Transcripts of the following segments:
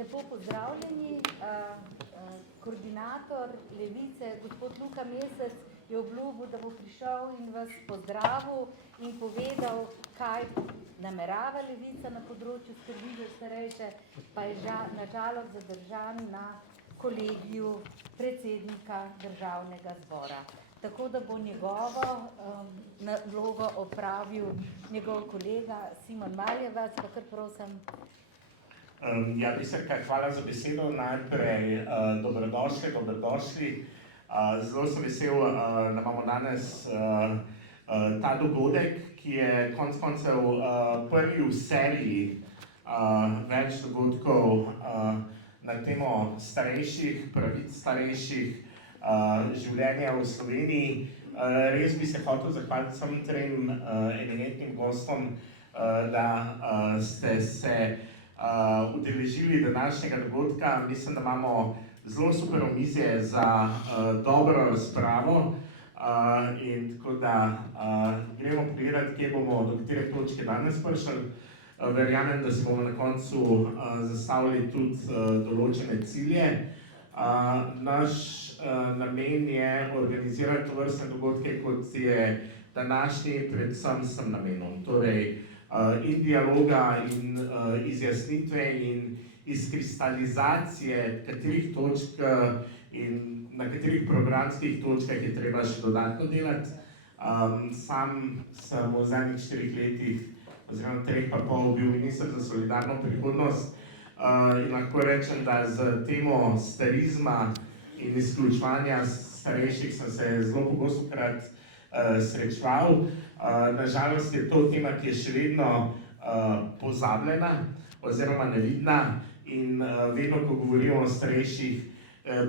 Lepo pozdravljeni. Koordinator Levice, gospod Luka Mesec, je obljubil, da bo prišel in vas pozdravil in povedal, kaj namerava Levica na področju skrbi za starejše, pa je nažalost zadržan na kolegiju predsednika Državnega zbora. Tako da bo njegovo vlogo opravil njegov kolega Simon Maljevac, pa kar prosim. Ja, Biserka, hvala za besedo. Najprej dobrodošli. Zelo sem vesel, da imamo danes ta dogodek, ki je konec koncev prvi v seriji več dogodkov na temo starejših, pravic starejših, življenja v Sloveniji. Res bi se hotel zahvaliti vsem trem eminentnim gostom, da ste se udeležili današnjega dogodka. Mislim, da imamo zelo super omizje za dobro razpravo in tako da gremo pogledati, kje bomo, do katere točke danes prišli. Verjamem, da si bomo na koncu zastavili tudi določene cilje. Naš namen je organizirati tovrstne dogodke, kot je današnji, predvsem s tem namenom. Torej, in dialoga, in izjasnitve, in izkristalizacije katerih točk in na katerih programskih točkah je treba še dodatno delati. Sam sem v zadnjih 4 letih, oziroma 3,5 bil minister za solidarno prihodnost in lahko rečem, da z temo starizma in izključevanja starejših sem se zelo pogostokrat srečeval. Nažalost je to tema, ki je še vedno pozabljena oziroma nevidna in vedno, ko govorimo o starejših,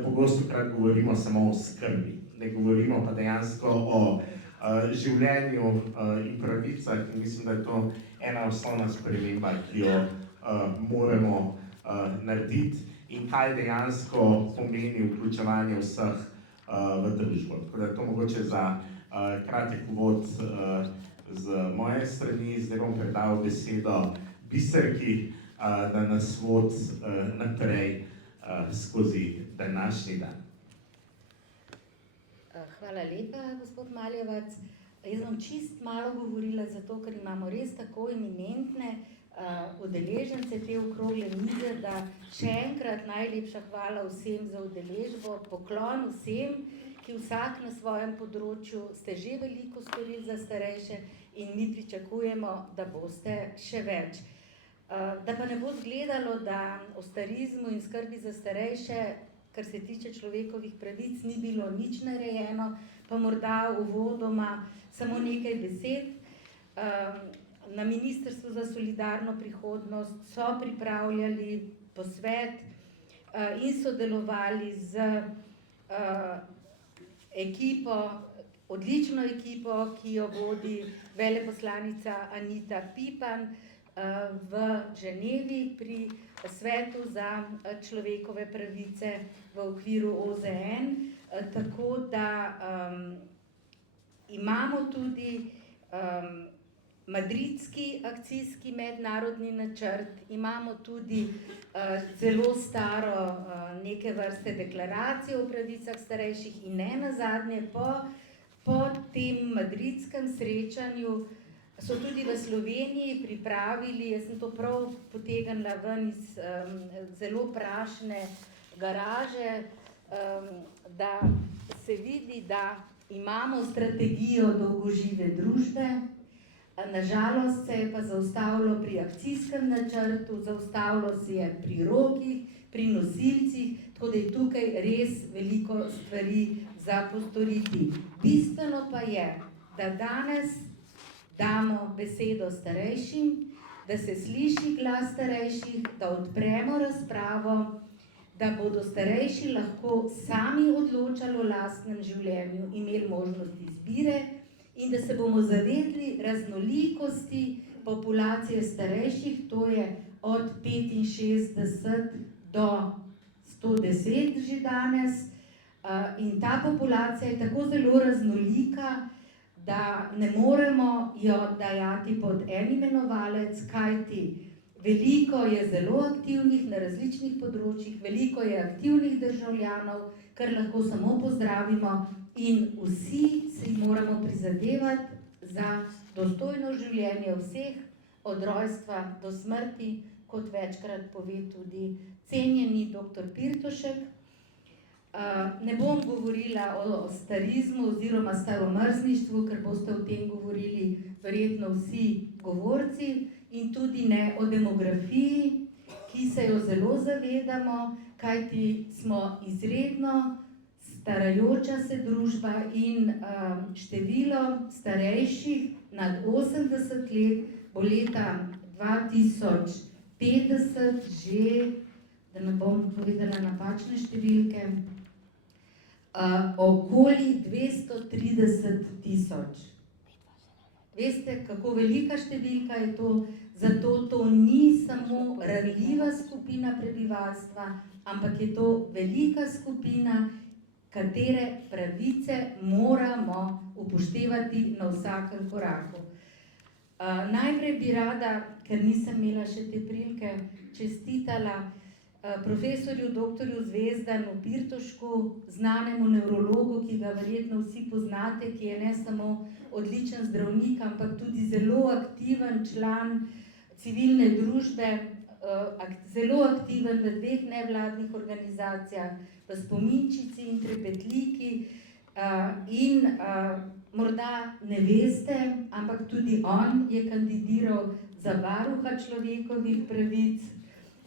pogostokrat govorimo samo o skrbi. Ne govorimo pa dejansko o življenju in pravicah in mislim, da je to ena osnovna sprememba, ki jo moramo narediti in kaj dejansko pomeni vključevanje vseh v družbo. Tako da je to mogoče za kratek uvod z moje strani. Zdaj bom predal besedo Biserki, da nas vodi naprej skozi današnji dan. Hvala lepa, gospod Maljevac. Jaz bom čist malo govorila zato, ker imamo res tako eminentne udeležence te okrogle mize, da še enkrat najlepša hvala vsem za udeležbo, poklon vsem, ki vsak na svojem področju ste že veliko storili za starejše in mi pričakujemo, da boste še več. Da pa ne bo izgledalo, da o starizmu in skrbi za starejše, kar se tiče človekovih pravic, ni bilo nič narejeno, pa morda uvodoma samo nekaj besed. Na Ministrstvu za solidarno prihodnost so pripravljali posvet in sodelovali z ekipo, odlično ekipo, ki jo vodi veleposlanica Anita Pipan v Ženevi pri Svetu za človekove pravice v okviru OZN. Tako da imamo tudi madridski akcijski mednarodni načrt, imamo tudi zelo staro neke vrste deklaracijo o pravicah starejših in ne nazadnje po tem madridskem srečanju so tudi v Sloveniji pripravili, jaz sem to prav potegnila ven iz zelo prašne garaže, da se vidi, da imamo strategijo dolgožive družbe. Nažalost se je pa zaustavilo pri akcijskem načrtu, zaustavilo se je pri rokih, pri nosilcih, tako da je tukaj res veliko stvari za postoriti. Bistveno pa je, da danes damo besedo starejšim, da se sliši glas starejših, da odpremo razpravo, da bodo starejši lahko sami odločali o lastnem življenju, imeli možnost izbire, in da se bomo zavedli raznolikosti populacije starejših, to je od 65 do 110 že danes. In ta populacija je tako zelo raznolika, da ne moremo jo dajati pod en imenovalec, kajti Veliko je zelo aktivnih na različnih področjih, veliko je aktivnih državljanov, kar lahko samo pozdravimo in vsi si moramo prizadevati za dostojno življenje vseh, od rojstva do smrti, kot večkrat pove tudi cenjeni dr. Pirtošek. Ne bom govorila o starizmu oziroma staromrzništvu, ker boste o tem govorili verjetno vsi govorci, in tudi ne o demografiji, ki se jo zelo zavedamo, kajti smo izredno starajoča se družba in število starejših nad 80 let bo leta 2050 že, da ne bom povedala napačne številke, okoli 230 000. Veste, kako velika številka je to, zato to ni samo ranljiva skupina prebivalstva, ampak je to velika skupina, katere pravice moramo upoštevati na vsakem koraku. Najprej bi rada, ker nisem imela še te prilike, čestitala profesorju dr. Zvezdanu Pirtošku, znanemu nevrologu, ki ga verjetno vsi poznate, ki je ne samo odličen zdravnik, ampak tudi zelo aktiven član civilne družbe, zelo aktiven v 2 nevladnih organizacijah, v Spominčici in Trepetliki, in morda ne veste, ampak tudi on je kandidiral za varuha človekovih pravic.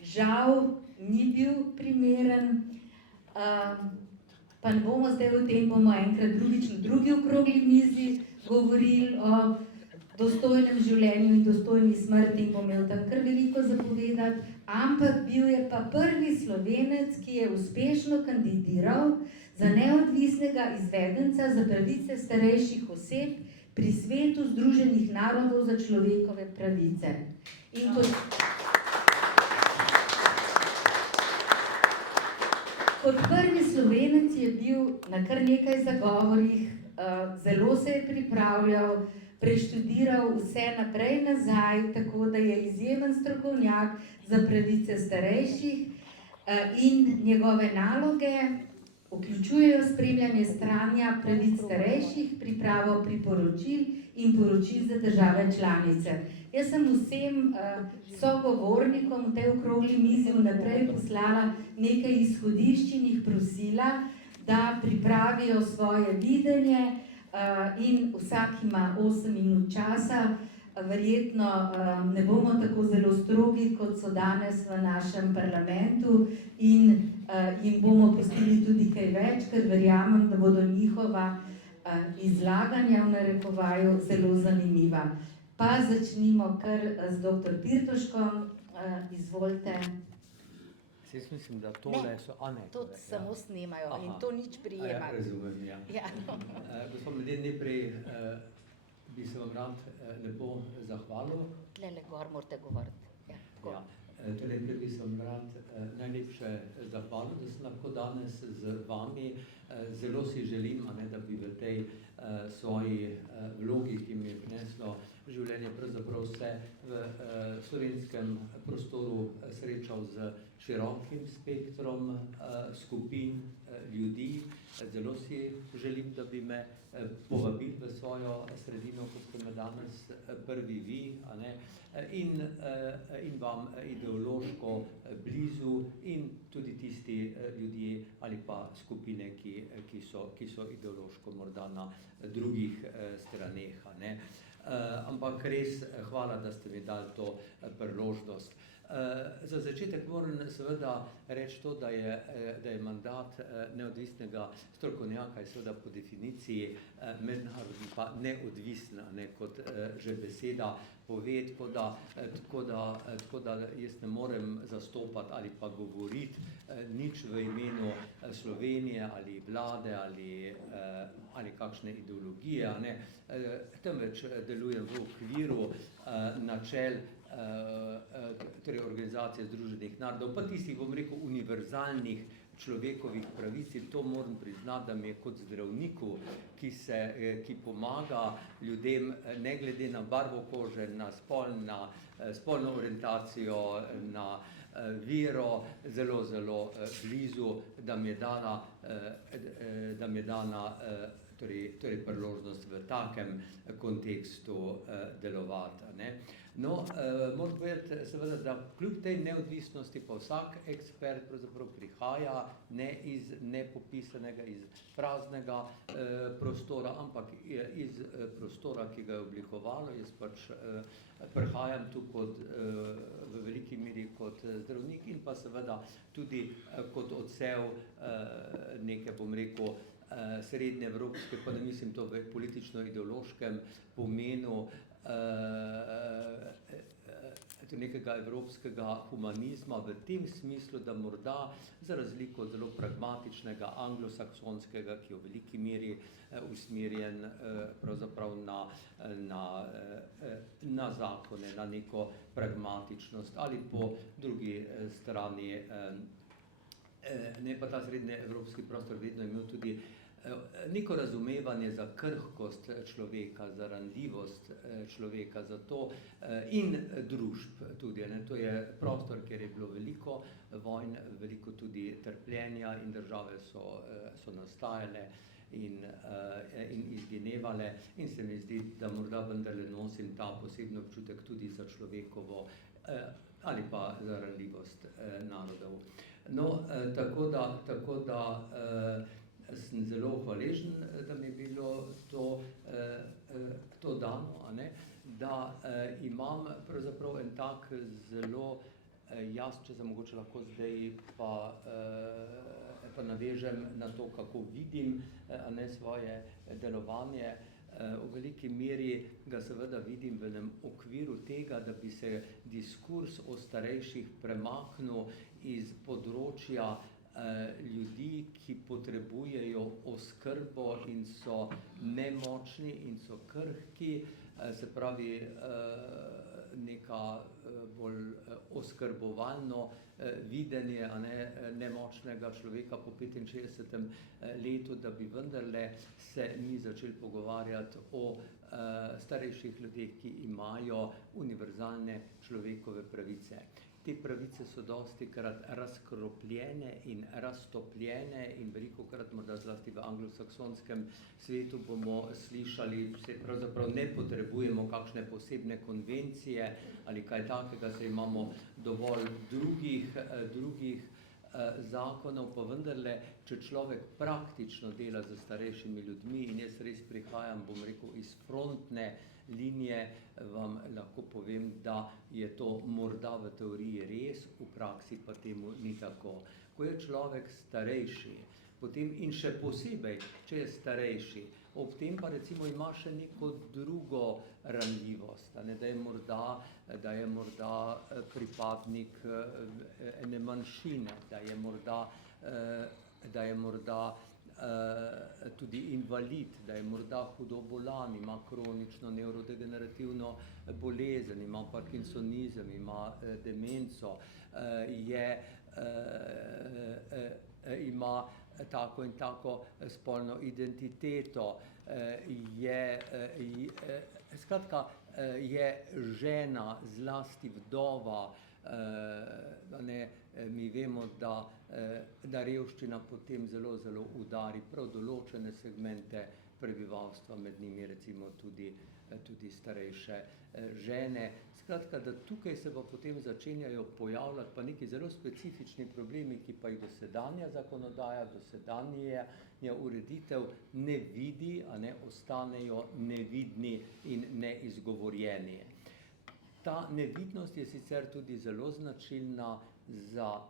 Žal ni bil primeren, pa ne bomo zdaj o tem, bomo enkrat drugič na drugi okrogli mizi govorili o dostojnem življenju in dostojni smrti in bom imel tam kar veliko zapovedati, ampak bil je pa prvi Slovenec, ki je uspešno kandidiral za neodvisnega izvedenca za pravice starejših oseb pri Svetu Združenih narodov za človekove pravice. In kot prvi Slovenec je bil na kar nekaj zagovorih, zelo se je pripravljal, preštudiral vse naprej nazaj, tako da je izjemen strokovnjak za pravice starejših in njegove naloge vključujejo spremljanje stanja pravic starejših, pripravo priporočil in poročil za države članice. Jaz sem vsem sogovornikom v tej okrogli mizi vnaprej poslala nekaj izhodišč in jih prosila, da pripravijo svoje videnje in vsak ima 8 minut časa. Verjetno ne bomo tako zelo strogi, kot so danes v našem parlamentu in jim bomo pustili tudi kaj več, ker verjamem, da bodo njihova izlaganja v narekovaju zelo zanimiva. Pa začnimo kar z dr. Pirtoškom, izvolite. Jaz mislim, da tole so... To samo snemajo in to nič prijema. Razumem, ja. Gospod Medel, najprej bi se vam rad lepo zahvalil. Tlele gor morate govoriti. Najprej bi se vam rad najlepše zahvalil, da sem lahko danes z vami. Zelo si želim, da bi v tej svoji vlogi, ki mi je prineslo življenje, pravzaprav se v slovenskem prostoru srečal z širokim spektrom skupin ljudi. Zelo si želim, da bi me povabili v svojo sredino, kot ste me danes prvi vi, in vam ideološko blizu in tudi tisti ljudje ali pa skupine, ki so ideološko morda na drugih straneh. Ampak res hvala, da ste mi dali to priložnost. Za začetek moram seveda reči to, da je mandat neodvisnega strokovnjaka je seveda po definiciji mednarodni pa neodvisen, kot že beseda pove, tako da jaz ne morem zastopati ali pa govoriti nič v imenu Slovenije ali vlade ali kakšne ideologije, temveč delujem v okviru načel torej Organizacije Združenih narodov, pa tistih, bom rekel, univerzalnih človekovih pravic in to moram priznati, da mi je kot zdravniku, ki pomaga ljudem ne glede na barvo kože, na spolno orientacijo, na vero, zelo, zelo blizu, da mi je dana torej priložnost v takem kontekstu delovati. Ne. No, moram povedati, seveda, da kljub tej neodvisnosti pa vsak ekspert pravzaprav prihaja ne iz nepopisanega, iz praznega prostora, ampak iz prostora, ki ga je oblikovalo. Jaz pač prihajam tu v veliki meri kot zdravnik in pa seveda tudi kot odsev neke, bom rekel, srednje evropske, pa ne mislim to v politično-ideološkem pomenu, nekega evropskega humanizma v tem smislu, da morda za razliko od zelo pragmatičnega anglosaksonskega, ki je v veliki meri usmerjen pravzaprav na zakone, na neko pragmatičnost ali po drugi strani ne pa ta srednje evropski prostor vedno imel tudi neko razumevanje za krhkost človeka, za ranljivost človeka, za to in družb tudi. Ne. To je prostor, kjer je bilo veliko vojn, veliko tudi trpljenja in države so nastajale in izginevale in se mi zdi, da morda vendarle nosim ta posebno občutek tudi za človekovo ali pa za ranljivost narodov. No, tako da sem zelo hvaležen, da mi je bilo to dano, a ne, da imam pravzaprav en tak zelo jaz, če se mogoče lahko zdaj pa navežem na to, kako vidim a ne, svoje delovanje. V veliki meri ga seveda vidim v enem okviru tega, da bi se diskurs o starejših premaknil iz področja ljudi, ki potrebujejo oskrbo in so nemočni in so krhki, se pravi neka bolj oskrbovalno videnje a ne, nemočnega človeka po 65. letu, da bi vendarle se mi začeli pogovarjati o starejših ljudeh, ki imajo univerzalne človekove pravice. Te pravice so dostikrat razkropljene in raztopljene in velikokrat morda zlasti v anglosaksonskem svetu bomo slišali, se pravzaprav ne potrebujemo kakšne posebne konvencije ali kaj takega, saj imamo dovolj drugih zakonov, pa vendarle, če človek praktično dela z starejšimi ljudmi in jaz res prihajam, bom rekel, iz frontne linije, vam lahko povem, da je to morda v teoriji res, v praksi pa temu ni tako. Ko je človek starejši, potem in še posebej, če je starejši, ob tem pa recimo ima še neko drugo ranljivost, ne, da je morda pripadnik ene manjšine, da je morda tudi invalid, da je morda hudo bolan, ima kronično nevrodegenerativno bolezen, ima parkinsonizem, ima demenco, ima tako in tako spolno identiteto, skratka, je žena, zlasti vdova, mi vemo, da revščina potem zelo, zelo udari prav določene segmente prebivalstva, med njimi recimo tudi starejše žene. Skratka, da tukaj se pa potem začenjajo pojavljati pa neki zelo specifični problemi, ki pa jih dosedanja zakonodaja, dosedanja ureditev ne vidi, a ne, ostanejo nevidni in neizgovorjeni. Ta nevidnost je sicer tudi zelo značilna za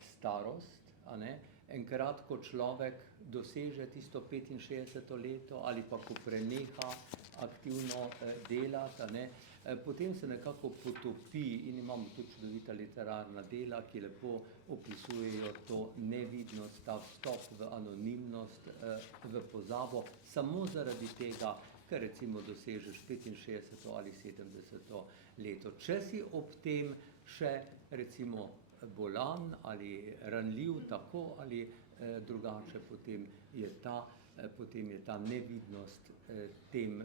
starost, a ne. Enkrat, ko človek doseže tisto 65. leto ali pa ko preneha aktivno delati, a ne, potem se nekako potopi in imamo tudi čudovita literarna dela, ki lepo opisujejo to nevidnost, ta vstop v anonimnost, v pozabo, samo zaradi tega, ker recimo dosežeš 65. ali 70. leto. Če si ob tem še recimo bolan ali ranljiv tako ali drugače, potem je ta nevidnost tem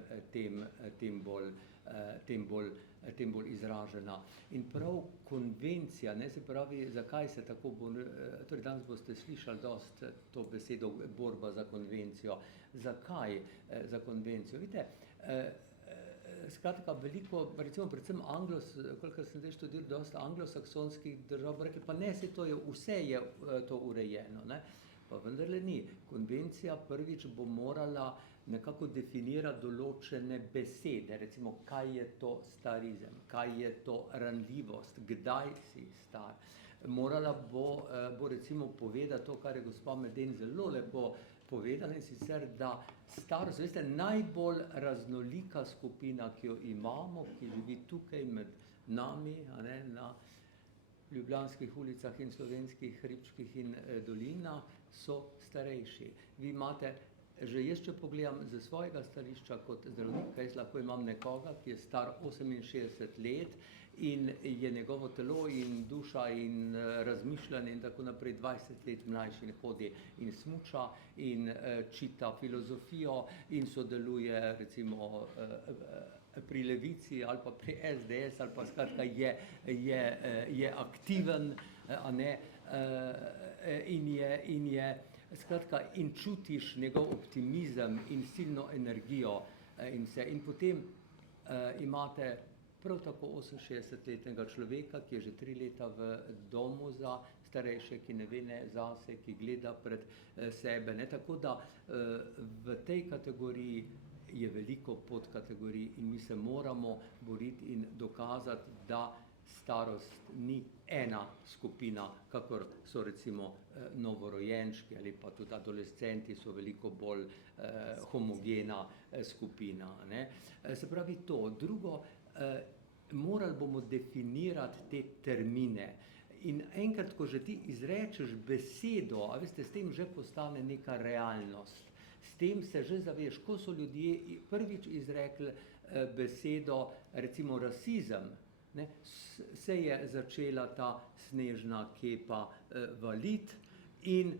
bolj izražena. In prav konvencija, ne, se pravi, zakaj se tako torej danes boste slišali dosti to besedo borba za konvencijo. Zakaj za konvencijo? Vidite, skratka, veliko, recimo predvsem kolikor sem zdaj študiral, dosti anglosaksonskih držav, bo rekli, pa ne, vse je to urejeno, ne. Pa vendarle ni. Konvencija prvič bo morala nekako definirati določene besede, recimo, kaj je to starizem, kaj je to ranljivost, kdaj si star. Morala bo recimo povedati to, kar je gospa Meden zelo lepo povedala, in sicer, da starost, veste, najbolj raznolika skupina, ki jo imamo, ki živi tukaj med nami, a ne, na ljubljanskih ulicah in slovenskih hribčkih in dolinah, so starejši. Vi imate, že jaz, če pogledam ze svojega stališča kot zdravnik, jaz lahko imam nekoga, ki je star 68 let in je njegovo telo in duša in razmišljanje in tako naprej 20 let mlajši in hodi in smuča in čita filozofijo in sodeluje recimo pri Levici ali pa pri SDS ali pa skratka je aktiven, a ne, in je skratka, in čutiš njegov optimizem in silno energijo in vse. In potem imate prav tako 68-letnega človeka, ki je že 3 leta v domu za starejše, ki ne ve ne zase, ki gleda pred sebe, ne. Tako da v tej kategoriji je veliko podkategorij in mi se moramo boriti in dokazati, da starost ni ena skupina, kakor so recimo novorojenčki ali pa tudi adolescenti so veliko bolj homogena skupina, ne. Se pravi to. Drugo, morali bomo definirati te termine. In enkrat, ko že ti izrečeš besedo, a veste, s tem že postane neka realnost. S tem se že zaveš, ko so ljudje prvič izrekli besedo, recimo rasizem, ne, se je začela ta snežna kepa valiti in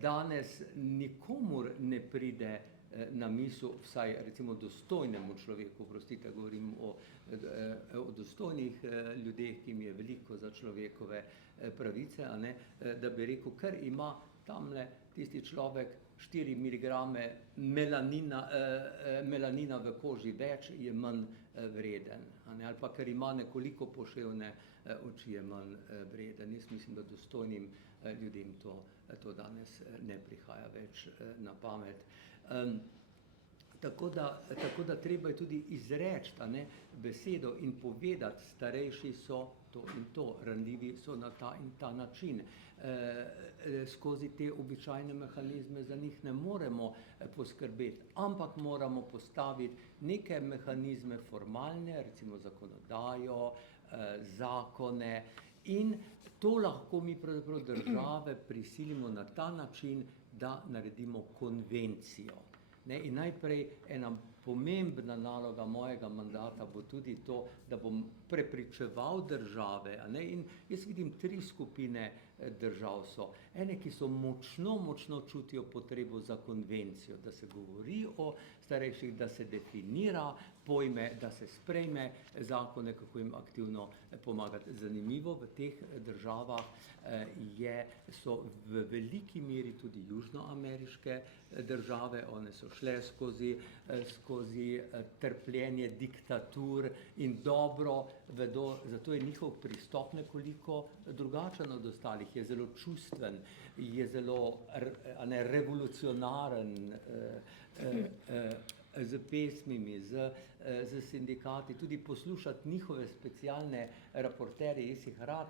danes nikomur ne pride na misel, vsaj recimo dostojnemu človeku, oprostite, govorim o dostojnih ljudeh, ki jim je veliko za človekove pravice, a ne, da bi rekel, ker ima tamle tisti človek 4 miligrame melanina v koži več, je manj vreden, a ne, ali pa ker ima nekoliko poševne oči, je manj vreden. Jaz mislim, da dostojnim ljudem to danes ne prihaja več na pamet. Tako da treba je tudi izreči, a ne, besedo in povedati, starejši so to in to, ranljivi so na ta in ta način. Skozi te običajne mehanizme za njih ne moremo poskrbeti, ampak moramo postaviti neke mehanizme formalne, recimo zakonodajo, zakone, in to lahko mi pravzaprav države prisilimo na ta način, da naredimo konvencijo. Ne, in najprej ena pomembna naloga mojega mandata bo tudi to, da bom prepričeval države, a ne, in jaz vidim 3 skupine držav so. Ene, ki so močno čutijo potrebo za konvencijo, da se govori o starejših, da se definira pojme, da se sprejme zakone, kako jim aktivno pomagati. Zanimivo, v teh državah so v veliki meri tudi južnoameriške države, one so šle skozi trpljenje diktatur in dobro vedo, zato je njihov pristop nekoliko drugačen od ostalih, je zelo čustven, je zelo revolucionaren, z pesmimi, z sindikati, tudi poslušati njihove specialne reporterje, jaz jih rad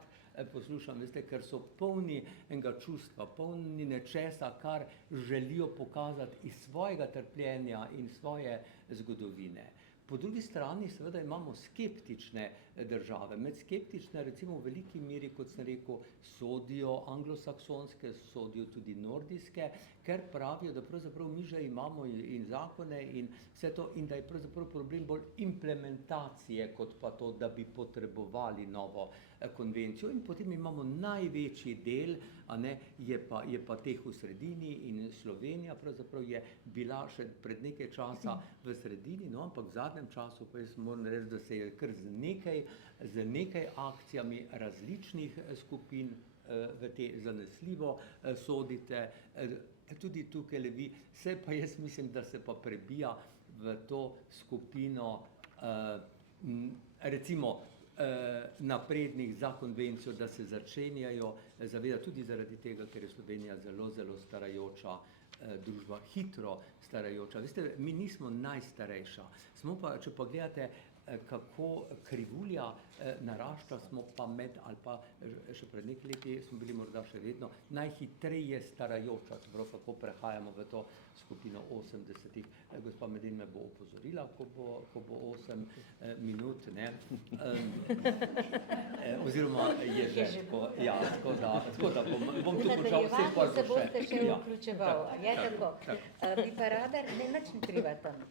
poslušam, veste, ker so polni enega čustva, polni nečesa, kar želijo pokazati iz svojega trpljenja in svoje zgodovine. Po drugi strani seveda imamo skeptične države. Med skeptične recimo v veliki meri, kot sem rekel, sodijo anglosaksonske, sodijo tudi nordijske, ker pravijo, da pravzaprav mi že imamo in zakone in vse to, in da je pravzaprav problem bolj implementacije, kot pa to, da bi potrebovali novo konvencijo. In potem imamo največji del, je pa teh v sredini, in Slovenija pravzaprav je bila še pred nekaj časa v sredini, no, ampak v zadnjem času pa jaz moram reči, da se je kar z nekaj akcijami različnih skupin v te zanesljivo sodite, tudi tukaj vi, se pa jaz mislim, da se pa prebija v to skupino recimo naprednih za konvencijo, da se začenjajo zavedati tudi zaradi tega, ker je Slovenija zelo, zelo starajoča družba, hitro starajoča. Veste, mi nismo najstarejša, smo pa, če pa gledate, kako krivulja narašča, smo pa ali pa še pred nekaj leti smo bili morda še vedno najhitreje starajoča, čeprav kako prehajamo v to skupino 80-ih. Gospa Meden me bo opozorila, ko bo 8 minut, ne? Oziroma je že, ja, tako da bom tu končal, vse pa se boste še vključeval, je tako. Bi pa rada, ne, nič ni treba tam,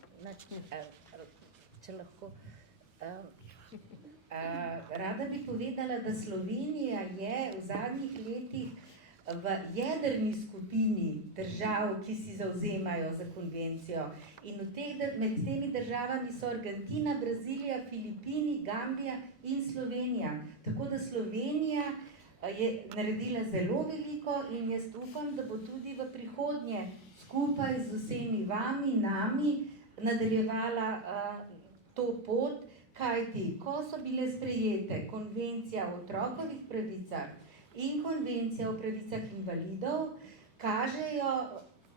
če lahko. Rada bi povedala, da Slovenija je v zadnjih letih v jedrni skupini držav, ki si zavzemajo za konvencijo. In med temi državami so Argentina, Brazilija, Filipini, Gambija in Slovenija. Tako da Slovenija je naredila zelo veliko in jaz upam, da bo tudi v prihodnje skupaj z vsemi vami, nami, nadaljevala to pot, kajti ko so bile sprejete konvencija o otrokovih pravicah in konvencija o pravicah invalidov, kažejo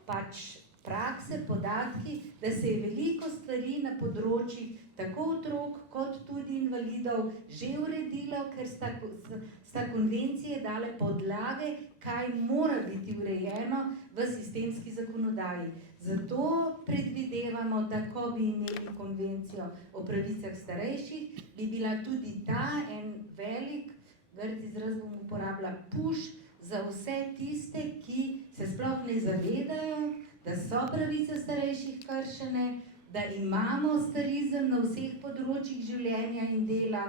pač prakse, podatki, da se je veliko stvari na področjih tako otrok kot tudi invalidov že uredilo, ker sta konvencije dale podlage, kaj mora biti urejeno v sistemski zakonodaji. Zato predvidevamo, da ko bi imeli konvencijo o pravicah starejših, bi bila tudi ta en velik, grd izraz bom uporabila, push za vse tiste, ki se sploh ne zavedajo, da so pravice starejših kršene, da imamo starizem na vseh področjih življenja in dela.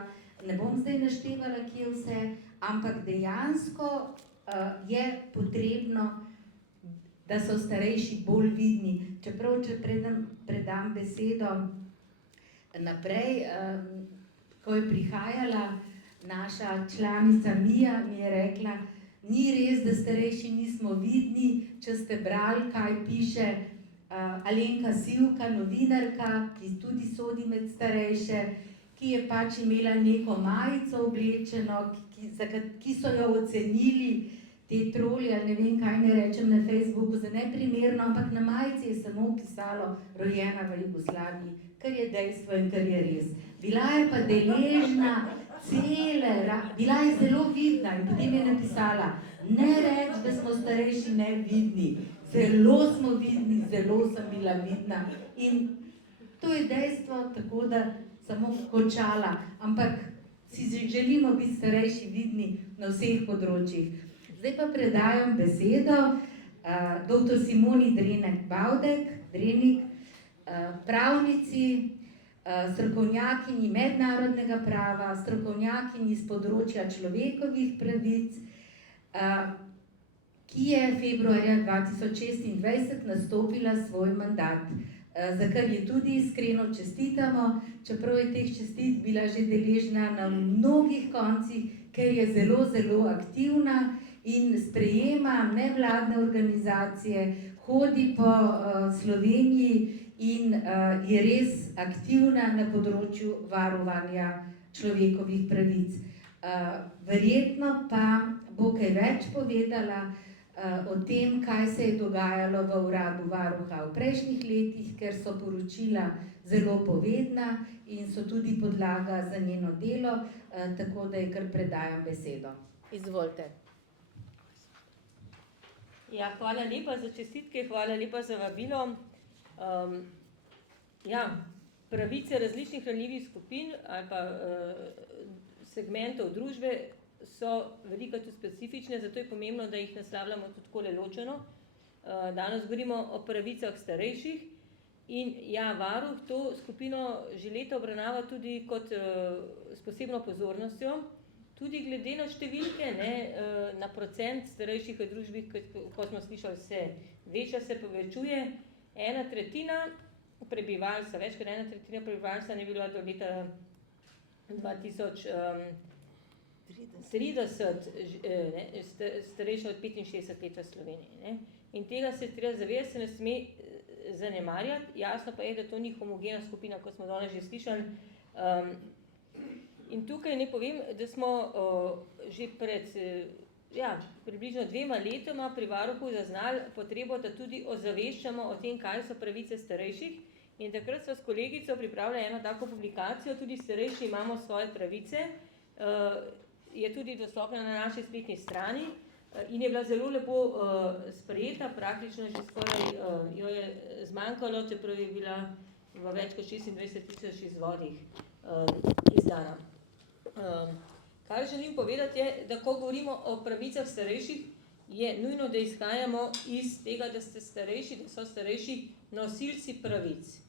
Ne bom zdaj naštevala, kje vse, ampak dejansko je potrebno, da so starejši bolj vidni. Čeprav, če predam besedo naprej, ko je prihajala naša članica Mija, mi je rekla, ni res, da starejši nismo vidni, če ste brali, kaj piše Alenka Sivka, novinarka, ki tudi sodi med starejše, ki je pač imela neko majico oblečeno, ki so jo ocenili, te troli, ali ne vem, kaj ne rečem na Facebooku, za neprimerno, ampak na majici je samo pisalo rojena v Jugoslaviji, kar je dejstvo in kar je res. Bila je pa deležna bila je zelo vidna in potem je napisala, ne reči, da smo starejši nevidni, zelo smo vidni, zelo sem bila vidna. In to je dejstvo, tako da samo končala, ampak si želimo biti starejši vidni na vseh področjih. Zdaj pa predajam besedo dr. Simoni Drenik, pravnici, strokovnjakinji mednarodnega prava, strokovnjakinji z področja človekovih pravic, ki je februarja 2026 nastopila svoj mandat, za kar ji tudi iskreno čestitamo, čeprav je teh čestit bila že deležna na mnogih koncih, ker je zelo, zelo aktivna in sprejema nevladne organizacije, hodi po Sloveniji in je res aktivna na področju varovanja človekovih pravic. Verjetno pa bo kaj več povedala o tem, kaj se je dogajalo v uradu varuha v prejšnjih letih, ker so poročila zelo povedna in so tudi podlaga za njeno delo, tako da ji kar predajam besedo. Izvolite. Ja, hvala lepa za čestitke, hvala lepa za vabilo. Ja, pravice različnih ranljivih skupin ali pa segmentov družbe so veliko tudi specifične, zato je pomembno, da jih naslavljamo tudi takole ločeno. Danes govorimo o pravicah starejših in ja, varuh to skupino že leta obravnava tudi kot s posebno pozornostjo, tudi glede na številke, na procent starejših v družbi, ko smo slišali, se večja, se povečuje, 1/3 prebivalstva, več kot 1/3 prebivalstva ne bila do leta 2030 starejša od 65 let v Sloveniji. Ne? In tega se treba zavedati, se ne sme zanemarjati, jasno pa je, da to ni homogena skupina, kot smo danes že slišali. In tukaj ne povem, da smo že pred približno 2 letoma pri varuhu zaznali potrebo, da tudi ozaveščamo o tem, kaj so pravice starejših. In takrat so s kolegico pripravili eno tako publikacijo, tudi starejši imamo svoje pravice, je tudi dostopna na naši spletni strani in je bila zelo lepo sprejeta, praktično že skoraj jo je zmanjkalo, čeprav je bila v več kot 26,000 izvodih izdana. Kar želim povedati je, da ko govorimo o pravicah starejših, je nujno, da izhajamo iz tega, da ste starejši, da so starejši nosilci pravic.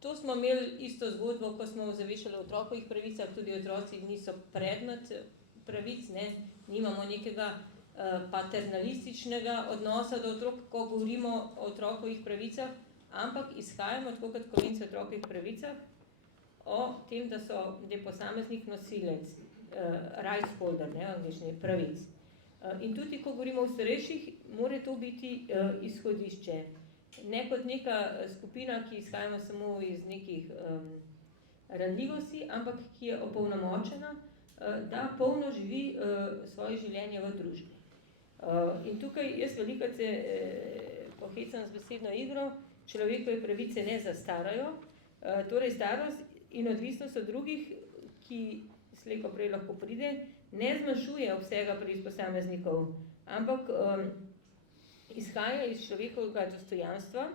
To smo imeli isto zgodbo, ko smo ozaveščali o otrokovih pravicah, tudi otroci niso predmet pravic, ne? Nimamo nekega paternalističnega odnosa do otrok, ko govorimo o otrokovih pravicah, ampak izhajamo, tako kot Konvencija o otrokovih pravicah, o tem, da je posameznik nosilec, rights holder, angliški pravic. In tudi, ko govorimo o starejših, mora to biti izhodišče. Ne kot neka skupina, ki izhajamo samo iz nekih ranljivosti, ampak ki je opolnomočena, da polno živi svoje življenje v družbi. In tukaj jaz velikokrat se pohecam z besedno igro, človekove pravice ne zastarajo, torej starost in odvisnost od drugih, ki slej ko prej lahko pride, ne zmanjšuje obsega pravic posameznikov, ampak izhaja iz človekovega dostojanstva,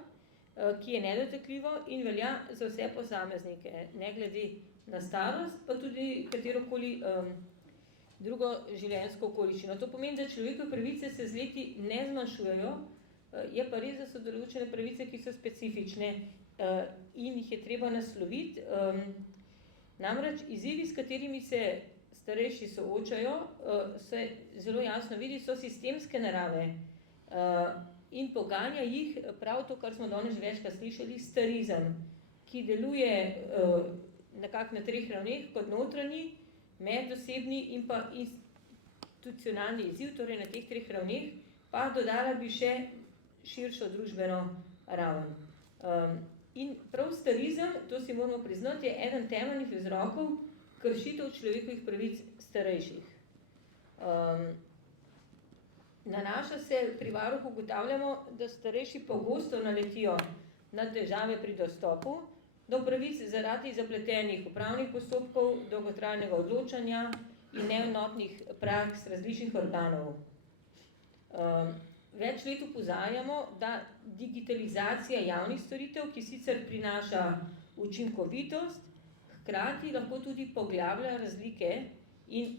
ki je nedotakljivo in velja za vse posameznike, ne glede na starost, pa tudi katerokoli drugo življenjsko okoliščino. To pomeni, da človekove pravice se z leti ne zmanjšujejo, je pa res, da so določene pravice, ki so specifične in jih je treba nasloviti. Namreč izzivi, s katerimi se starejši soočajo, se zelo jasno vidi, so sistemske narave in poganja jih prav to, kar smo danes večkrat slišali, starizem, ki deluje nekako na 3 ravneh, kot notranji, medosebni in pa institucionalni izziv, torej na teh 3 ravneh, pa dodala bi še širšo družbeno raven. In prav starizem, to si moramo priznati, je eden temeljnih vzrokov kršitev človekovih pravic starejših. Nanaša se, pri varuhu ugotavljamo, da starejši pogosto naletijo na težave pri dostopu do pravic zaradi zapletenih upravnih postopkov, dolgotrajnega odločanja in neenotnih praks različnih organov. Več let opozarjamo, da digitalizacija javnih storitev, ki sicer prinaša učinkovitost, hkrati lahko tudi poglablja razlike in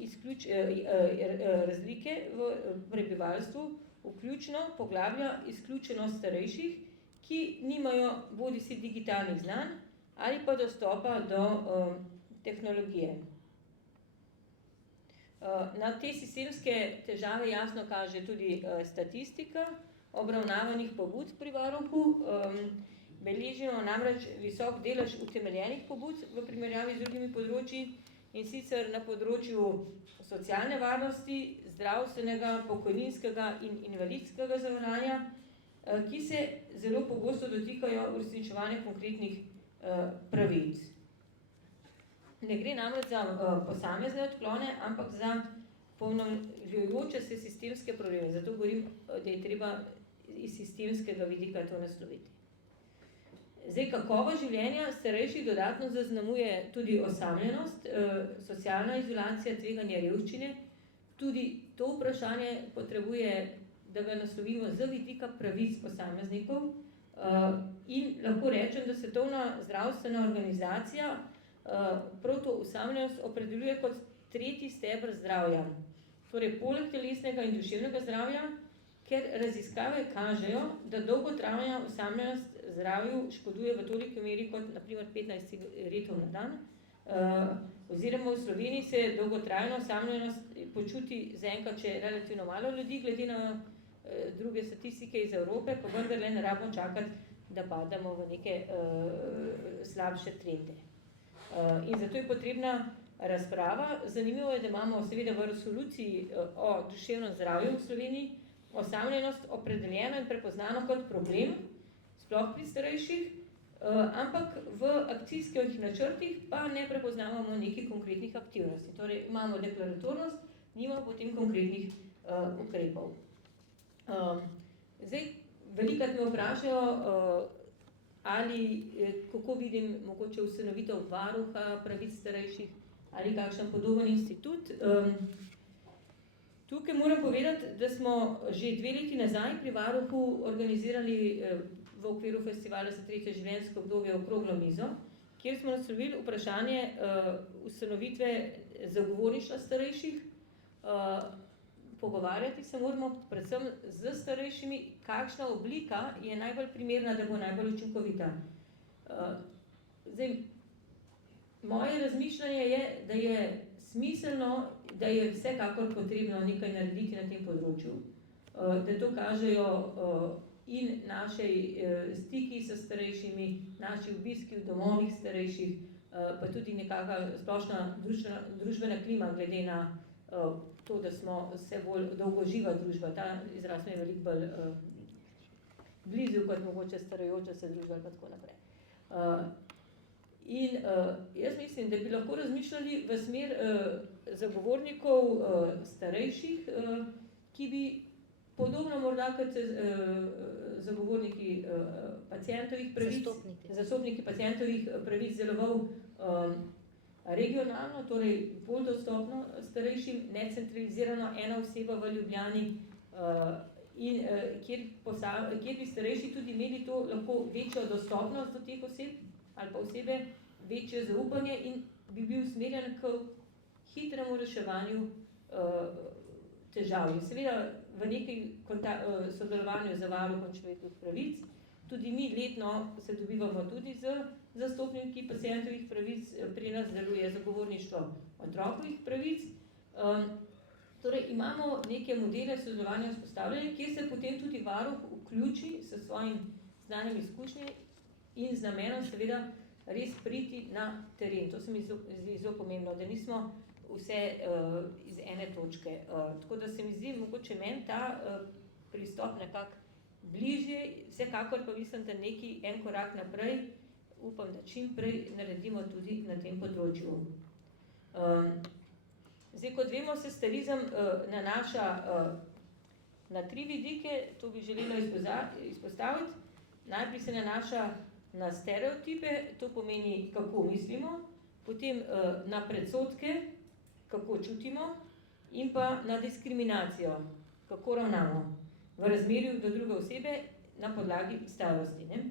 razlike v prebivalstvu, vključno poglablja izključenost starejših, ki nimajo bodisi digitalnih znanj ali pa dostopa do tehnologije. Na te sistemske težave jasno kaže tudi statistika obravnavanih pobud pri varuhu. Beležimo namreč visok delež utemeljenih pobud v primerjavi z drugimi področji, in sicer na področju socialne varnosti, zdravstvenega, pokojninskega in invalidskega zavarovanja, ki se zelo pogosto dotikajo uresničevanja konkretnih pravic. Ne gre namreč za posamezne odklone, ampak za ponavljajoče se sistemske probleme. Zato govorim, da je treba iz sistemskega vidika to nasloviti. Zdaj, kakovost življenja starejših dodatno zaznamuje tudi osamljenost, socialna izolacija, tveganje revščine. Tudi to vprašanje potrebuje, da ga naslovimo z vidika pravic posameznikov, In lahko rečem, da Svetovna zdravstvena organizacija prav to osamljenost opredeljuje kot tretji steber zdravja. Torej, poleg telesnega in duševnega zdravja, ker raziskave kažejo, da dolgotrajna osamljenost zdravju škoduje v toliko meri kot naprimer 15 cigaretov na dan, oziroma v Sloveniji se dolgotrajno osamljenost počuti zaenkrat še relativno malo ljudi, glede na druge statistike iz Evrope, pa vendarle ne rabimo čakati, da padamo v neke slabše trende. In zato je potrebna razprava. Zanimivo je, da imamo seveda v resoluciji o duševnem zdravju v Sloveniji osamljenost opredeljeno in prepoznano kot problem, sploh pri starejših, ampak v akcijskih načrtih pa ne prepoznavamo nekih konkretnih aktivnosti. Torej, imamo deklaratornost, nimamo potem konkretnih ukrepov. Zdaj, velikrat me vprašajo, ali kako vidim mogoče ustanovitev varuha pravic starejših ali kakšen podoben institut. Tukaj moram povedati, da smo že 2 leti nazaj pri varuhu organizirali v okviru festivala za 3. življenjsko obdobje okroglo mizo, kjer smo naslovili vprašanje ustanovitve zagovorništva starejših. Pogovarjati se moramo predvsem z starejšimi, kakšna oblika je najbolj primerna, da bo najbolj učinkovita. Zdaj, moje razmišljanje je, da je smiselno, da je vsekakor potrebno nekaj narediti na tem področju, da to kažejo in naši stiki s starejšimi, naši obiski v domovih starejših, pa tudi nekakva splošna družbena klima glede na to, da smo vse bolj dolgoživa družba. Ta izraz mi je veliko bolj blizu kot mogoče starajoča se družba in tako naprej. In jaz mislim, da bi lahko razmišljali v smer zagovornikov starejših, ki bi podobno morda kot zagovorniki pacientovih pravic, zastopniki pacientovih pravic deloval regionalno, torej bolj dostopno starejšim, necentralizirano, ena oseba v Ljubljani, in kjer bi starejši tudi imeli to lahko večjo dostopnost do teh oseb ali pa osebe, večjo zaupanje in bi bil usmerjen k hitremu reševanju težav. In seveda v nekem sodelovanju z varuhom človekovih pravic, tudi mi letno se dobivamo tudi z zastopniki pacientovih pravic, pri nas deluje zagovorništvo otrokovih pravic. Torej imamo neke modele sodelovanja vzpostavljene, kjer se potem tudi varuh vključi s svojim znanjem izkušnje in z namenom seveda res priti na teren. To se mi zdi zelo pomembno, da nismo vse iz ene točke. Tako da se mi zdi mogoče meni ta pristop nekako bližje, vsekakor pa mislim, da en korak naprej, upam, da čim prej naredimo tudi na tem področju. Zdaj, kot vemo, se starizem nanaša na 3 vidike, to bi želela izpostaviti. Najprej se nanaša na stereotipe, to pomeni, kako mislimo, potem na predsodke, kako čutimo, in pa na diskriminacijo, kako ravnamo v razmerju do druge osebe na podlagi starosti. Ne?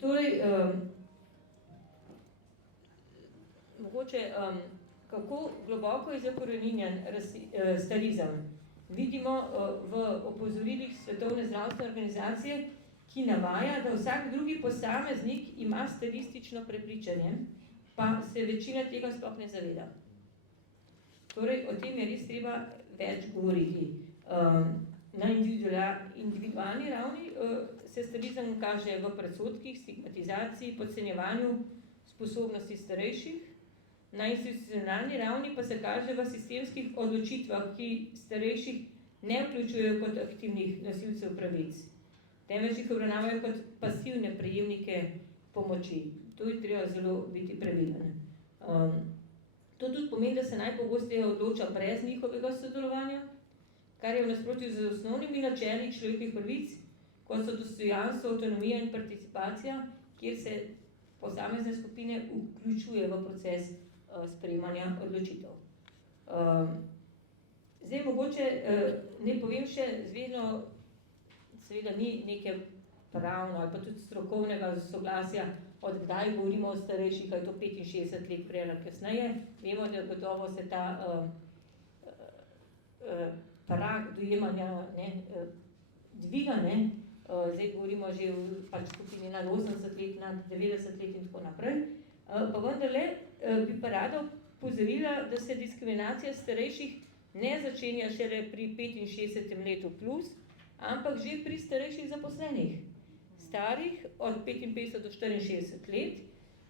Torej, mogoče, kako globoko je zakoreninjen starizem, vidimo v opozorilih Svetovne zdravstvene organizacije, ki navaja, da vsak drugi posameznik ima staristično prepričanje, pa se večina tega sploh ne zaveda. Torej, o tem je res treba več govoriti. Na individualni ravni se starizem kaže v predsodkih, stigmatizaciji, podcenjevanju sposobnosti starejših. Na institucionalni ravni pa se kaže v sistemskih odločitvah, ki starejših ne vključujejo kot aktivnih nosilcev pravic, temveč jih obravnavajo kot pasivne prejemnike pomoči. To je treba zelo biti previden. To tudi pomeni, da se najpogosteje odloča brez njihovega sodelovanja, kar je v nasprotju z osnovnimi načeli človekovih pravic, kot so dostojanstvo, avtonomija in participacija, kjer se posamezne skupine vključuje v proces sprejemanja odločitev. Zdaj, mogoče ne povem še zvezno seveda ni neke pravno ali pa tudi strokovnega soglasja, od kdaj govorimo o starejših, ali je to 65 let prej ali kasneje. Vemo, da gotovo se ta prag dojemanja dviga, zdaj govorimo že v pač skupini nad 80 let, nad 90 let in tako naprej. Pa vendarle bi pa rada opozorila, da se diskriminacija starejših ne začenja šele pri 65 letu plus, ampak že pri starejših zaposlenih, starih od 55 do 64 let,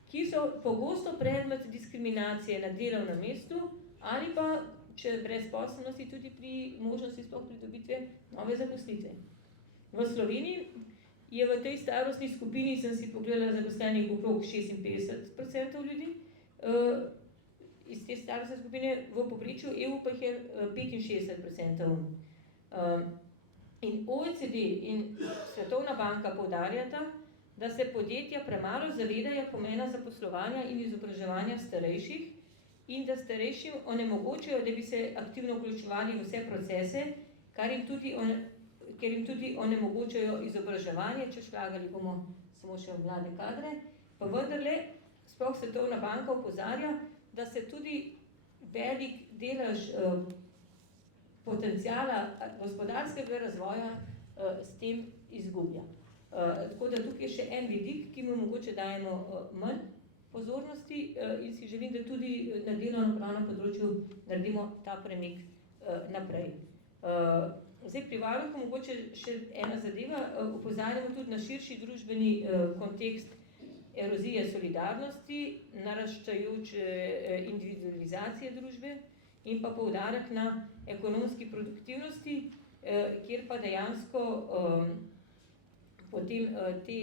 ki so pogosto predmet diskriminacije na delovnem mestu ali pa, če brezposelnosti, tudi pri možnosti sploh pridobitve nove zaposlitve. V Sloveniji je v tej starostni skupini, sem si pogledala, zaposlenih okrog 56% ljudi, iz te starostne skupine, v povprečju EU pa jih je 65%. In OECD in Svetovna banka poudarjata, da se podjetja premalo zavedajo pomena zaposlovanja in izobraževanja starejših in da starejšim onemogočajo, da bi se aktivno vključevali v vse procese, ker jim tudi onemogočajo izobraževanje, če šlagali bomo samo še v mlade kadre, pa vendarle sploh Svetovna banka opozarja, da se tudi velik delež potenciala gospodarskega razvoja s tem izgublja. Tako da tukaj je še en vidik, ki mu mogoče dajemo manj pozornosti in si želim, da tudi na delovno-pravnem področju naredimo ta premik naprej. Zdaj pri varuhu mogoče še ena zadeva, opozarjamo tudi na širši družbeni kontekst erozije solidarnosti, naraščajoče individualizacije družbe in pa poudarek na ekonomski produktivnosti, kjer pa dejansko potem te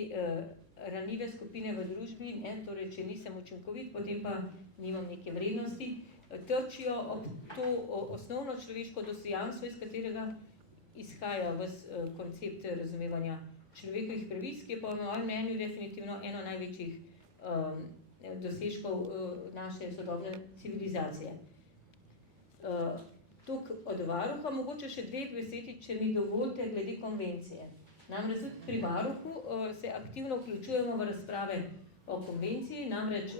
ranljive skupine v družbi, torej če nisem učinkovit, potem pa nimam neke vrednosti, trčijo ob to osnovno človeško dostojanstvo, iz katerega izhaja ves koncept razumevanja človekovih pravic, ki je po mojem mnenju definitivno eno največjih dosežkov naše sodobne civilizacije. Tuk od varuha, mogoče še dve besedi, če mi dovolite, glede konvencije. Namreč pri varuhu se aktivno vključujemo v razprave o konvenciji, namreč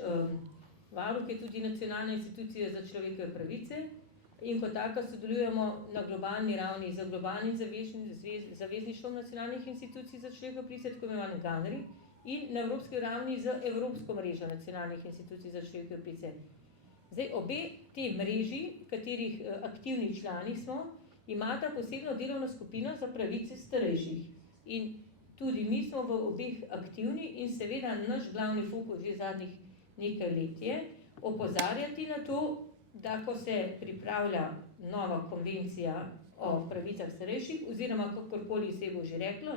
varuh je tudi nacionalna institucija za človekove pravice in kot taka sodelujemo na globalni ravni za globalnim zavezništvom nacionalnih institucij za človekove pravice, tako imenovani GANRI, in na evropski ravni z Evropsko mrežo nacionalnih institucij za človekove pravice. Zdaj, obe te mreži, katerih aktivni člani smo, imata posebno delovno skupino za pravice starejših. In tudi mi smo v obeh aktivni in seveda naš glavni fokus že zadnjih nekaj let je opozarjati na to, da ko se pripravlja nova konvencija o pravicah starejših, oziroma kakorkoli se bo že reklo,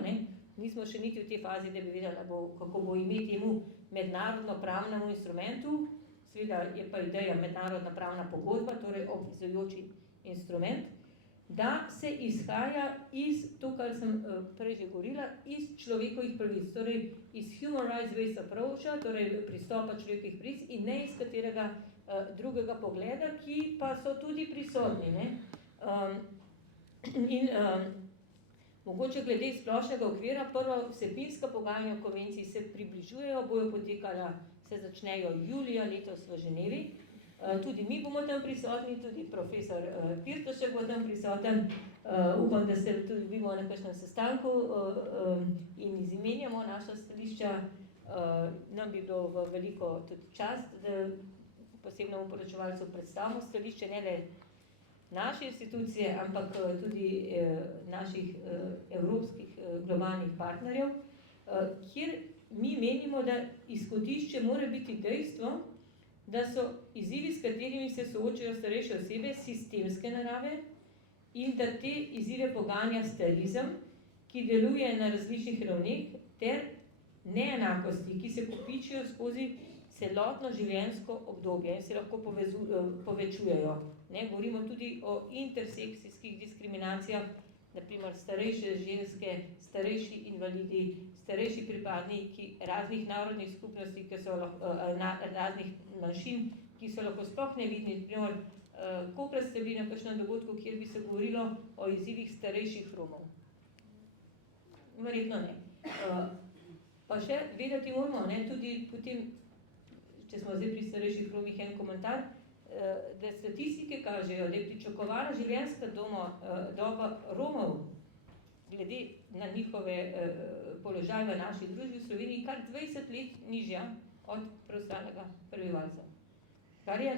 nismo še niti v tej fazi, da bi vedela, kako bo ime temu mednarodno pravnemu instrumentu, seveda je pa ideja mednarodna pravna pogodba, torej obvezujoči instrument, da se izhaja iz, to, kar sem prej že govorila, iz človekovih pravic, torej iz human rights-based approacha, torej pristopa človekovih pravic in ne iz katerega drugega pogleda, ki pa so tudi prisotni. Mogoče glede splošnega okvira, prva vsebinska pogajanja o konvenciji se približujejo, bojo potekala, se začnejo julija letos v Ženevi. Tudi mi bomo tam prisotni, tudi profesor Pirtošek bo tam prisoten. Upam, da se tudi vidimo na kakšnem sestanku in izmenjamo naša stališča. Nam bi bilo v veliko tudi čast, da posebnemu poročevalcu predstavimo stališče ne le naše institucije, ampak tudi naših evropskih globalnih partnerjev, kjer mi menimo, da izhodišče mora biti dejstvo, da so izzivi, s katerimi se soočajo starejše osebe, sistemske narave in da te izzive poganja starizem, ki deluje na različnih ravneh, ter neenakosti, ki se kopičijo skozi celotno življenjsko obdobje in se lahko povečujejo. Govorimo tudi o intersekcijskih diskriminacijah, naprimer starejše ženske, starejši invalidi, starejši pripadniki raznih narodnih skupnosti, ki so raznih manjšin, ki so lahko sploh nevidni. Naprimer, koliko ste bili na kakšnem dogodku, kjer bi se govorilo o izzivih starejših Romov? Verjetno ne. Pa še vedeti moramo, ne, tudi potem, če smo zdaj pri starejših krogih, en komentar, da statistike kažejo, da je pričakovana življenjska doba Romov glede na njihove položaje v naši družbi v Sloveniji kar 20 let nižja od preostalega prebivalca. Kar je,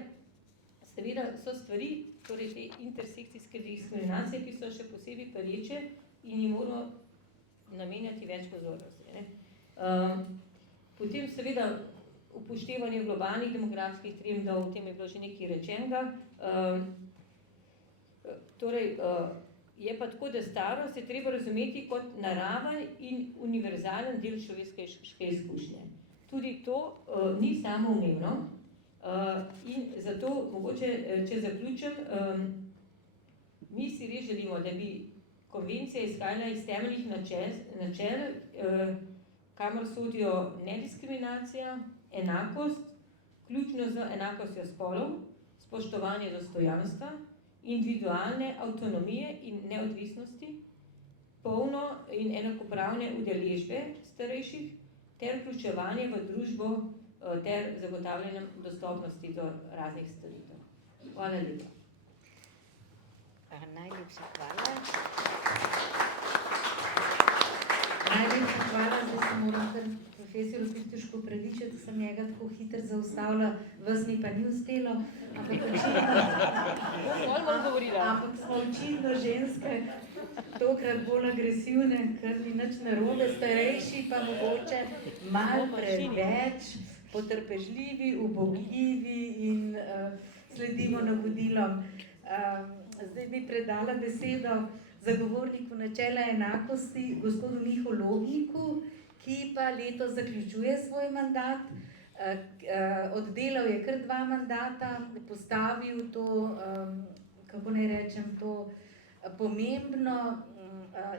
seveda, so stvari, torej te intersekcijske diskriminacije, ki so še posebej pereče in jim moramo namenjati več pozornosti. Ne? Potem seveda upoštevanje globalnih demografskih trendov, o tem je bilo že nekaj rečenega. Torej, je pa tako, da starost je treba razumeti kot naraven in univerzalen del človeške izkušnje. Tudi to ni samoumevno in zato mogoče, če zaključim, mi si res želimo, da bi konvencija izhajala iz temeljnih načel, kamor sodijo nediskriminacija, enakost, vključno z enakostjo spolov, spoštovanje dostojanstva, individualne avtonomije in neodvisnosti, polno in enakopravne udeležbe starejših ter vključevanje v družbo ter zagotavljanjem dostopnosti do raznih storitev. Hvala lepa. Najlepša hvala. Najlepša hvala, zdaj se moram kar profesorju Pirtušku opravičiti, da sem njega tako hitro zaustavila, vas mi pa ni uspelo, ampak smo očitno ženske tokrat bolj agresivne, ker ni nič narobe, starejši pa mogoče malo preveč potrpežljivi, ubogljivi in sledimo navodilom. Zdaj bi predala besedo zagovorniku načela enakosti, gospodu Mihu Lobniku, ki pa letos zaključuje svoj mandat. Oddelal je kar 2 mandata, postavil to, kako naj rečem, to pomembno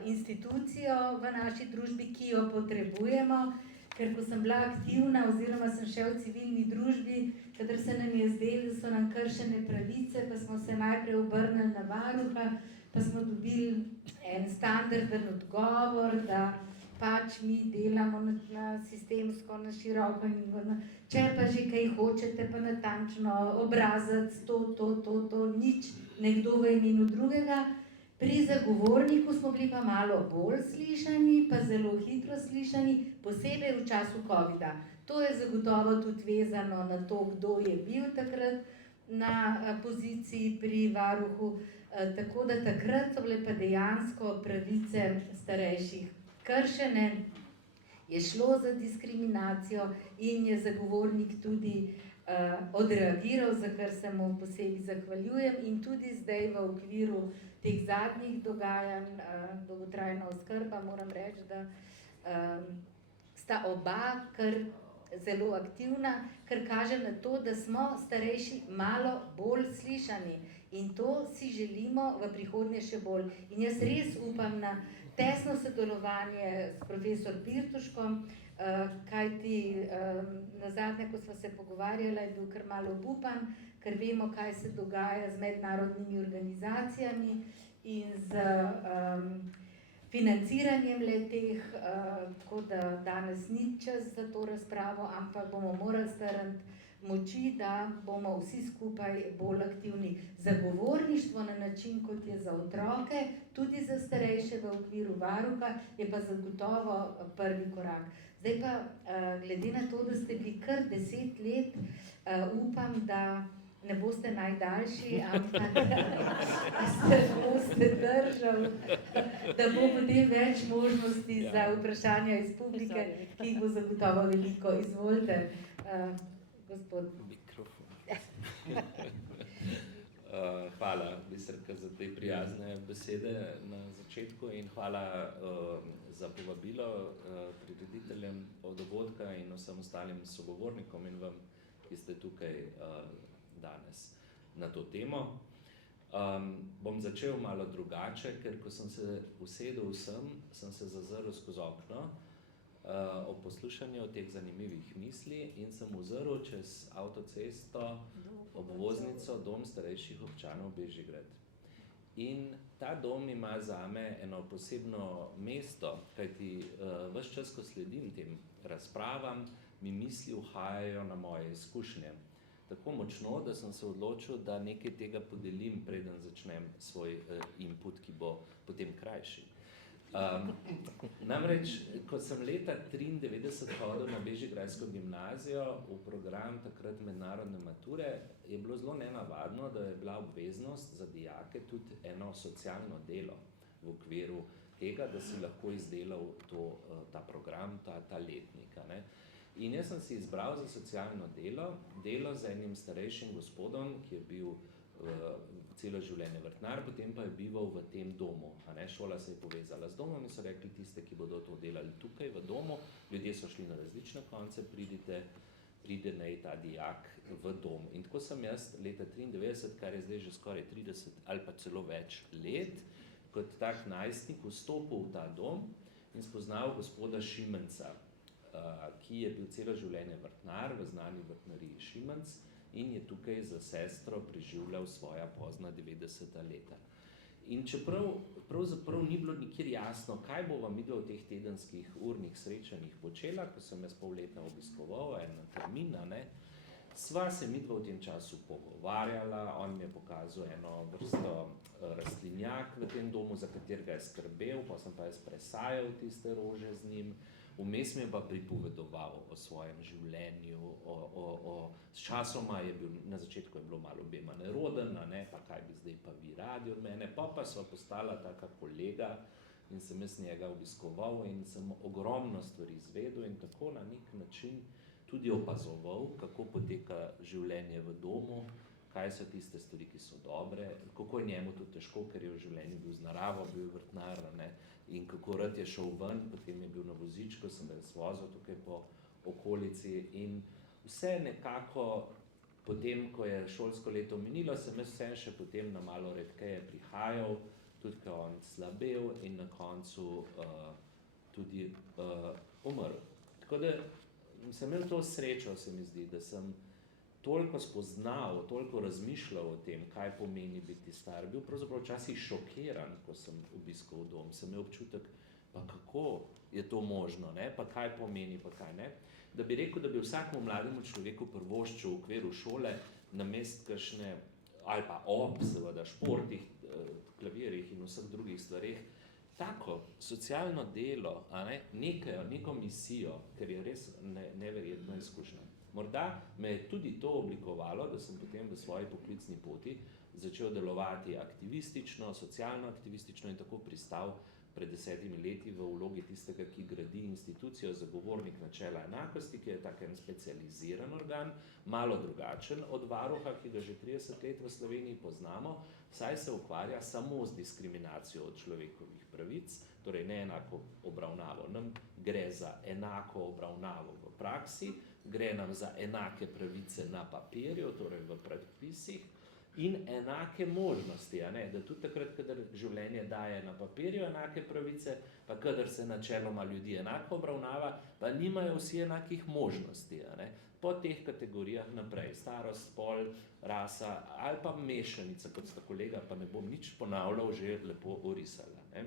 institucijo v naši družbi, ki jo potrebujemo, ker ko sem bila aktivna oziroma sem še v civilni družbi, kadar se nam je zdelo, da so nam kršene pravice, pa smo se najprej obrnili na varuha, pa smo dobili en standarden odgovor, da pač mi delamo na sistemsko, na široko in če pa že kaj hočete, pa natančno obrazac, to, nič, nekdo v imenu drugega. Pri zagovorniku smo bili pa malo bolj slišani, pa zelo hitro slišani, posebej v času covida. To je zagotovo tudi vezano na to, kdo je bil takrat na poziciji pri varuhu, tako da takrat so bile pa dejansko pravice starejših kršene, je šlo za diskriminacijo in je zagovornik tudi odreagiral, za kar se mu posebej zahvaljujem in tudi zdaj v okviru teh zadnjih dogajanj, dolgotrajna oskrba, moram reči, da sta oba kar zelo aktivna, kar kaže na to, da smo starejši malo bolj slišani in to si želimo v prihodnje še bolj. In jaz res upam na tesno sodelovanje s profesor Pirtuškom, kajti nazadnje, ko sva se pogovarjala, je bil kar malo obupan, ker vemo, kaj se dogaja z mednarodnimi organizacijami in z financiranjem le-teh, tako da danes ni čas za to razpravo, ampak bomo morali strniti moči, da bomo vsi skupaj bolj aktivni. Zagovorništvo na način, kot je za otroke, tudi za starejše v okviru varuha, je pa zagotovo prvi korak. Zdaj pa, glede na to, da ste bili kar 10 let, upam, da ne boste najdaljši, ampak da se boste držali, da bo potem več možnosti za vprašanja iz publike, ki jih bo zagotovo veliko. Izvolite, gospod. Mikrofon. Hvala, Biserka, za te prijazne besede na začetku in hvala za povabilo prirediteljem dogodka in vsem ostalim sogovornikom in vam, ki ste tukaj danes na to temo. Bom začel malo drugače, ker ko sem se usedel sem se zazrl skozi okno ob poslušanju teh zanimivih misli in sem ozrl čez avtocesto obvoznico Dom starejših občanov Bežigrad. In ta dom ima zame eno posebno mesto, kajti ves čas, ko sledim tem razpravam, mi misli uhajajo na moje izkušnje. Tako močno, da sem se odločil, da nekaj tega podelim, preden začnem svoj input, ki bo potem krajši. Namreč, ko sem leta 1993 hodil na Bežigrajsko gimnazijo v program takrat mednarodne mature, je bilo zelo nenavadno, da je bila obveznost za dijake tudi eno socialno delo v okviru tega, da si lahko izdelal ta program, ta letnik. Ne. In jaz sem si izbral za socialno delo z enim starejšim gospodom, ki je bil celo življenje vrtnar, potem pa je bival v tem domu. Šola se je povezala z domom in so rekli, tiste, ki bodo to delali tukaj v domu, ljudje so šli na različne konce, pride naj ta dijak v dom. In tako sem jaz leta 1993, kar je zdaj že skoraj 30 ali pa celo več let, kot tak najstnik vstopil v ta dom in spoznal gospoda Šimenca, ki je bil celo življenje vrtnar v znani vrtnariji Šimenc, in je tukaj za sestro preživljal svoja pozna 90. leta. In čeprav pravzaprav ni bilo nikjer jasno, kaj bova midva v teh tedenskih urnih srečanjih počela, ko sem jaz pol leta obiskoval en termin, sva se midva v tem času pogovarjala, on mi je pokazal eno vrsto rastlinjak v tem domu, za katerega je skrbel, pa sem pa jaz presajal tiste rože z njim. Vmes mi je pa pripovedoval o svojem življenju, s časoma je bil, na začetku je bilo malo obema neroden, pa kaj bi zdaj pa vi radi od mene, pa sva postala taka kolega in sem jaz njega obiskoval in sem ogromno stvari izvedel in tako na nek način tudi opazoval, kako poteka življenje v domu, kaj so tiste stvari, ki so dobre, kako je njemu to težko, ker je v življenju bil z naravo, bil vrtnar, in kako rad je šel ven, potem je bil na vozičku, sem ga svozil tukaj po okolici in vse nekako potem, ko je šolsko leto minilo, sem jaz vse še potem na malo redkeje prihajal, tudi ko on slabel in na koncu tudi umrl. Tako da sem imel to srečo, se mi zdi, da sem toliko spoznal, toliko razmišljal o tem, kaj pomeni biti star. Bil pravzaprav včasih šokiran, ko sem obiskal dom. Sem imel občutek, pa kako je to možno, pa kaj pomeni, pa kaj ne. Da bi rekel, da bi vsakemu mlademu človeku privoščil v okviru šole namesto kakšne, ali pa seveda, športih, klavirjih in vseh drugih stvareh, tako socialno delo, neko misijo, ker je res neverjetna izkušnja. Morda me je tudi to oblikovalo, da sem potem v svoji poklicni poti začel delovati aktivistično, socialno aktivistično in tako pristal pred 10 leti v vlogi tistega, ki gradi institucijo Zagovornik načela enakosti, ki je tak en specializiran organ, malo drugačen od varuha, ki ga že 30 let v Sloveniji poznamo, saj se ukvarja samo z diskriminacijo od človekovih pravic, torej ne enako obravnavo. Nam gre za enako obravnavo v praksi, gre nam za enake pravice na papirju, torej v predpisih, in enake možnosti, da tudi takrat, kadar življenje daje na papirju enake pravice, pa kadar se načeloma ljudi enako obravnava, pa nimajo vsi enakih možnosti, po teh kategorijah naprej, starost, spol, rasa ali pa mešanica, kot sta kolega, pa ne bom nič ponavljal, že lepo orisala.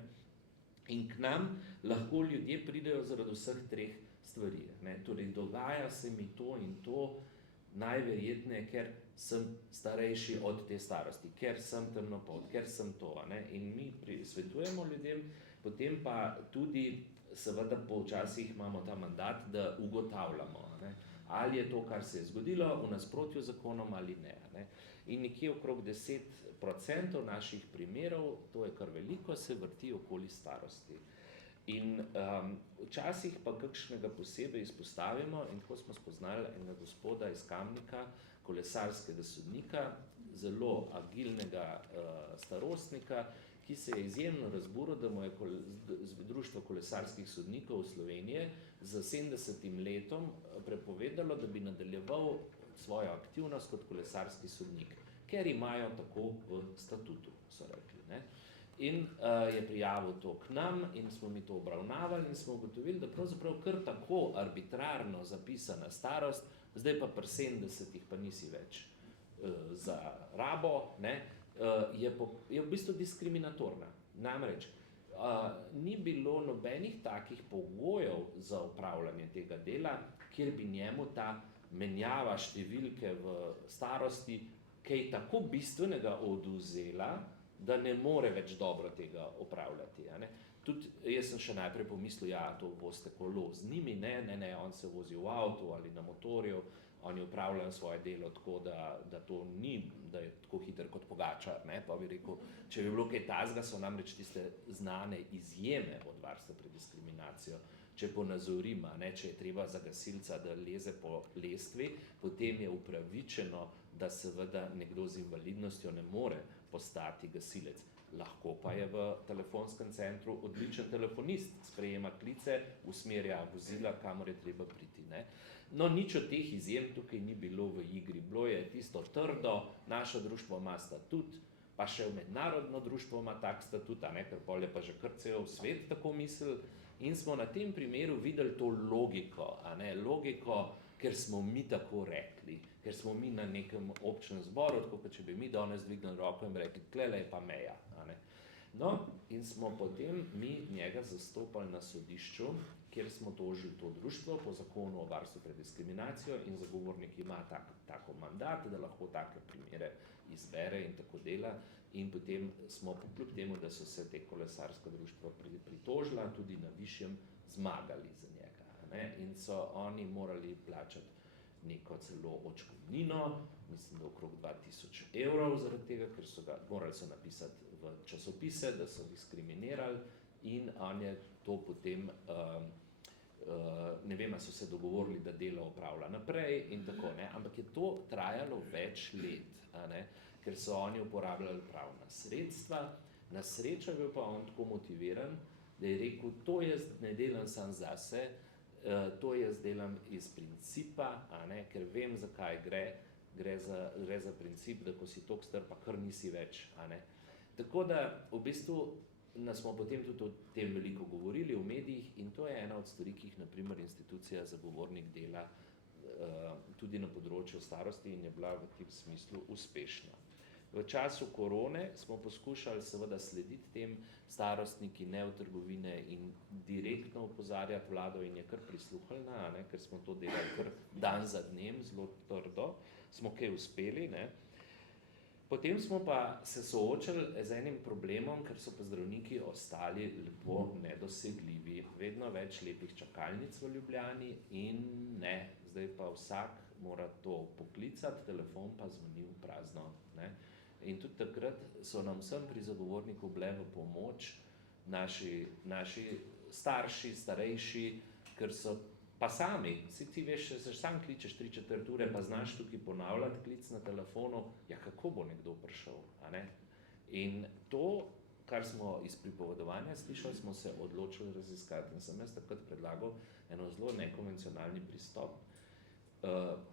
In k nam lahko ljudje pridejo zaradi vseh treh stvari. Torej, dogaja se mi to in to, najverjetneje, ker sem starejši od te starosti, ker sem temnopolt, ker sem to. In mi svetujemo ljudem, potem pa tudi, seveda, počasih imamo ta mandat, da ugotavljamo, ali je to, kar se je zgodilo, v nasprotju z zakonom ali ne. In nekje okrog 10% naših primerov, to je kar veliko, se vrti okoli starosti. In včasih pa kakšnega posebej izpostavimo in tako smo spoznali enega gospoda iz Kamnika, kolesarskega sodnika, zelo agilnega starostnika, ki se je izjemno razburil, da mu je Društvo kolesarskih sodnikov Slovenije z 70. letom prepovedalo, da bi nadaljeval svojo aktivnost kot kolesarski sodnik, ker imajo tako v statutu, so rekli. In je prijavil to k nam in smo mi to obravnavali in smo ugotovili, da pravzaprav kar tako arbitrarno zapisana starost, zdaj pa pri 70 pa nisi več za rabo, je v bistvu diskriminatorna. Namreč, ni bilo nobenih takih pogojev za opravljanje tega dela, kjer bi njemu ta menjava številke v starosti kaj tako bistvenega odvzela, da ne more več dobro tega opravljati. Tudi jaz sem še najprej pomislil, ja, to boste kolo z njimi, ne, on se vozi v avtu ali na motorju, oni upravljajo svoje delo tako, da to ni, da je tako hiter kot Pogačar, ne, pa bi rekel, če bi bilo kaj tazga, so namreč tiste znane izjeme od varstva pred diskriminacijo. Če ponazorim, če je treba za gasilca, da leze po lestvi, potem je upravičeno, da seveda nekdo z invalidnostjo ne more postati gasilec. Lahko pa je v telefonskem centru odličen telefonist, sprejema klice, usmerja vozila, kamor je treba priti. No, nič od teh izjem tukaj ni bilo v igri. Bilo je tisto trdo, naše društvo ima statut, pa še mednarodno društvo ima tak statut, ker pol je pa že kar cel svet tako mislil. In smo na tem primeru videli to logiko, logiko, ker smo mi tako rekli, ker smo mi na nekem občnem zboru, tako kot če bi mi danes dvignili roko in rekli, tlele je pa meja. No, in smo potem mi njega zastopali na sodišču, kjer smo tožili to društvo po zakonu o varstvu pred diskriminacijo in zagovornik ima tako mandat, da lahko take primere izbere in tako dela. In potem smo, kljub temu, da so se te kolesarska društva pritožila, tudi na višjem zmagali za njega. In so oni morali plačati neko celo odškodnino, mislim, da okrog 2000 evrov zaradi tega, ker morali so napisati v časopise, da so diskriminirali in on je to potem, ne vem, so se dogovorili, da delo opravlja naprej in tako, ampak je to trajalo več let, ker so oni uporabljali pravna sredstva. Na srečo je bil pa on tako motiviran, da je rekel, to jaz ne delam sam zase, to jaz delam iz principa, ker vem, zakaj gre za princip, da ko si toliko star, pa kar nisi več. Tako da v bistvu nas smo potem tudi o tem veliko govorili v medijih in to je ena od stvari, ki jih naprimer institucija Zagovornik dela tudi na področju starosti in je bila v tem smislu uspešna. V času korone smo poskušali seveda slediti tem starostniki, ne v trgovine in direktno opozarjati vlado in je kar prisluhnila, ker smo to delali kar dan za dnem, zelo trdo, smo kaj uspeli. Potem smo pa se soočali z enim problemom, ker so pa zdravniki ostali lepo nedosegljivi. Vedno več lepih čakalnic v Ljubljani in zdaj pa vsak mora to poklicati, telefon pa zvoni v prazno. In tudi takrat so nam vsem pri Zagovorniku bile v pomoč naši starši, starejši, ker so pa sami, ti veš, se sam kličeš 3/4 ure, pa znaš tukaj ponavljati klic na telefonu, ja kako bo nekdo prišel, In to, kar smo iz pripovedovanja slišali, smo se odločili raziskati in sem jaz takrat predlagal eno zelo nekonvencionalni pristop.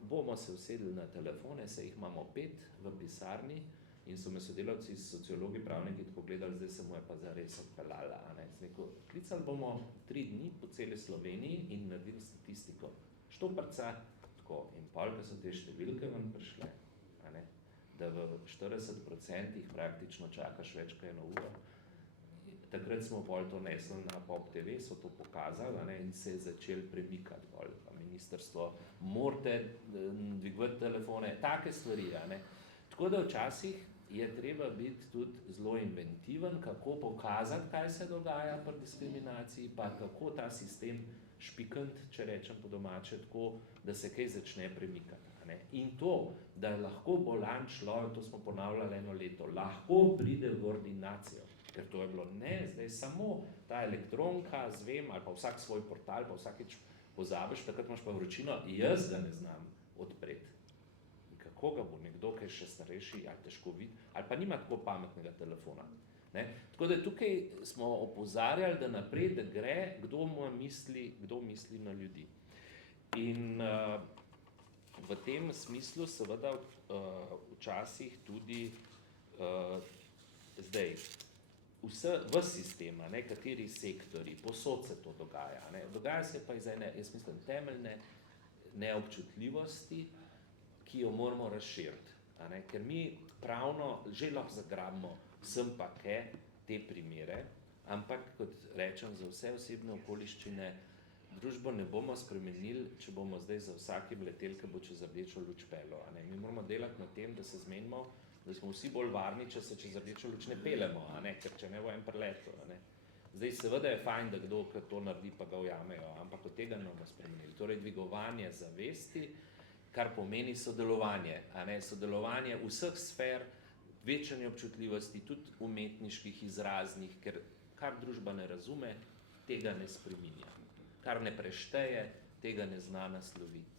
Bomo se usedli na telefone, se jih imamo 5 v pisarni in so me sodelavci s sociologi, pravniki tako gledali, zdaj se mu je pa zares odpeljala. Klicali bomo 3 dni po celi Sloveniji in naredili statistiko. Štoparca, tako, in pol, ko so te številke ven prišle, da v 40% praktično čakaš več kot 1 uro. Takrat smo pol to nesli na Pop TV, so to pokazali in se je začel premikati pol. Ministrstvo, morate dvigovati telefone, take stvari. Tako da včasih je treba biti tudi zelo inventiven, kako pokazati, kaj se dogaja pri diskriminaciji, pa kako ta sistem špikant, če rečem po domače, tako, da se kaj začne premikati. In to, da lahko bolan človek, to smo ponavljali 1 leto, lahko pride v ordinacijo, ker to je bilo zdaj samo ta elektronka, zvem, ali pa vsak svoj portal, pa vsakič pozabiš, takrat imaš pa vročino, jaz ga ne znam odpreti. Kako ga bo nekdo, ki je še starejši, ali težko vidi, ali pa nima tako pametnega telefona. Tako da tukaj smo opozarjali, da naprej, da gre, kdo misli na ljudi. In v tem smislu seveda včasih tudi zdaj v sistema, kateri sektori, posod se to dogaja. Dogaja se pa iz ene, jaz mislim, temeljne neobčutljivosti, ki jo moramo razširiti. A ne? Ker mi pravno že lahko zagrabimo vsem pa te primere, ampak kot rečem, za vse osebne okoliščine družbo ne bomo spremenili, če bomo zdaj za vsakim letel, ki bo čez rdečo luč pelil. Mi moramo delati na tem, da se zmenimo, da smo vsi bolj varni, če se čez rdečo luč ne pelemo, ker če ne bo en preletel. Zdaj seveda je fajn, da kdo to naredi, pa ga ujamejo, ampak od tega ne bomo spremenili. Torej dvigovanje zavesti, kar pomeni sodelovanje, sodelovanje vseh sfer, večanje občutljivosti, tudi umetniških, izraznih, ker kar družba ne razume, tega ne spreminja. Kar ne prešteje, tega ne zna nasloviti.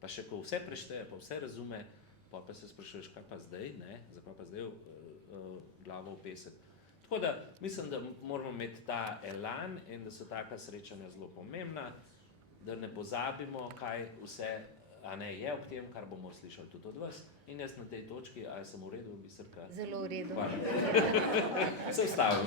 Pa še ko vse prešteje, pa vse razume, pa se sprašuješ, kaj pa zdaj, zakaj pa zdaj glavo v pesek. Tako da mislim, da moramo imeti ta elan in da so taka srečanja zelo pomembna, da ne pozabimo, kaj vse je ob tem, kar bomo slišali tudi od vas. In jaz na tej točki, ali sem v redu, Biserka? Zelo v redu. Hvala. Se ustavim.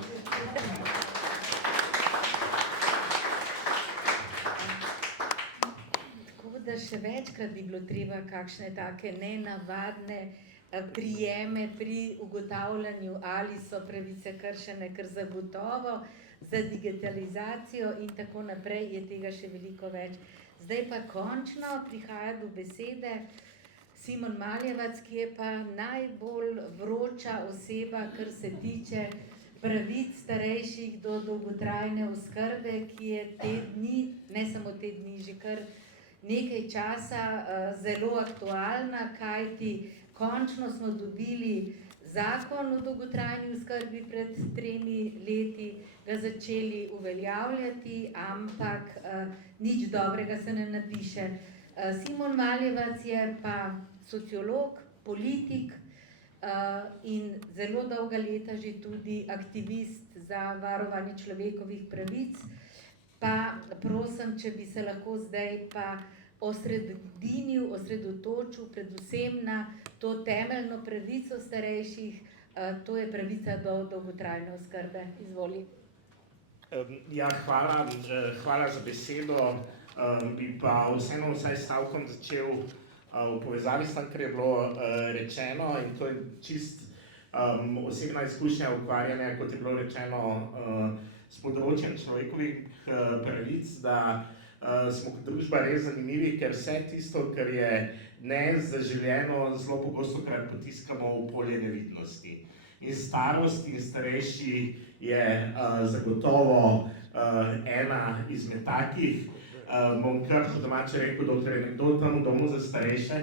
Da še večkrat bi bilo treba kakšne take nenavadne prijeme pri ugotavljanju, ali so pravice kršene, ker zagotovo za digitalizacijo in tako naprej je tega še veliko več. Zdaj pa končno prihaja do besede Simon Maljevac, ki je pa najbolj vroča oseba, kar se tiče pravic starejših do dolgotrajne oskrbe, ki je te dni, ne samo te dni, že kar nekaj časa zelo aktualna, kajti končno smo dobili zakon o dolgotrajni oskrbi pred 3 leti, ga začeli uveljavljati, ampak nič dobrega se ne napiše. Simon Maljevac je pa sociolog, politik in zelo dolga leta že tudi aktivist za varovanje človekovih pravic. Pa prosim, če bi se lahko zdaj pa osredotočil predvsem na to temeljno pravico starejših, to je pravica do dolgotrajne oskrbe. Izvoli. Ja, hvala za besedo. Bi pa vseeno vsaj stavkom začel v povezavi s tem, kar je bilo rečeno, in to je čist osebna izkušnja ukvarjanja, kot je bilo rečeno, s področjem človekovih pravic, da smo kot družba res zanimivi, ker vse tisto, kar je nezaželjeno, zelo pogostokrat potiskamo v polje nevidnosti. In starost in starejši je zagotovo ena izmed takih. Bom kar po domače rekel, dokler je nekdo tam v domu za starejše,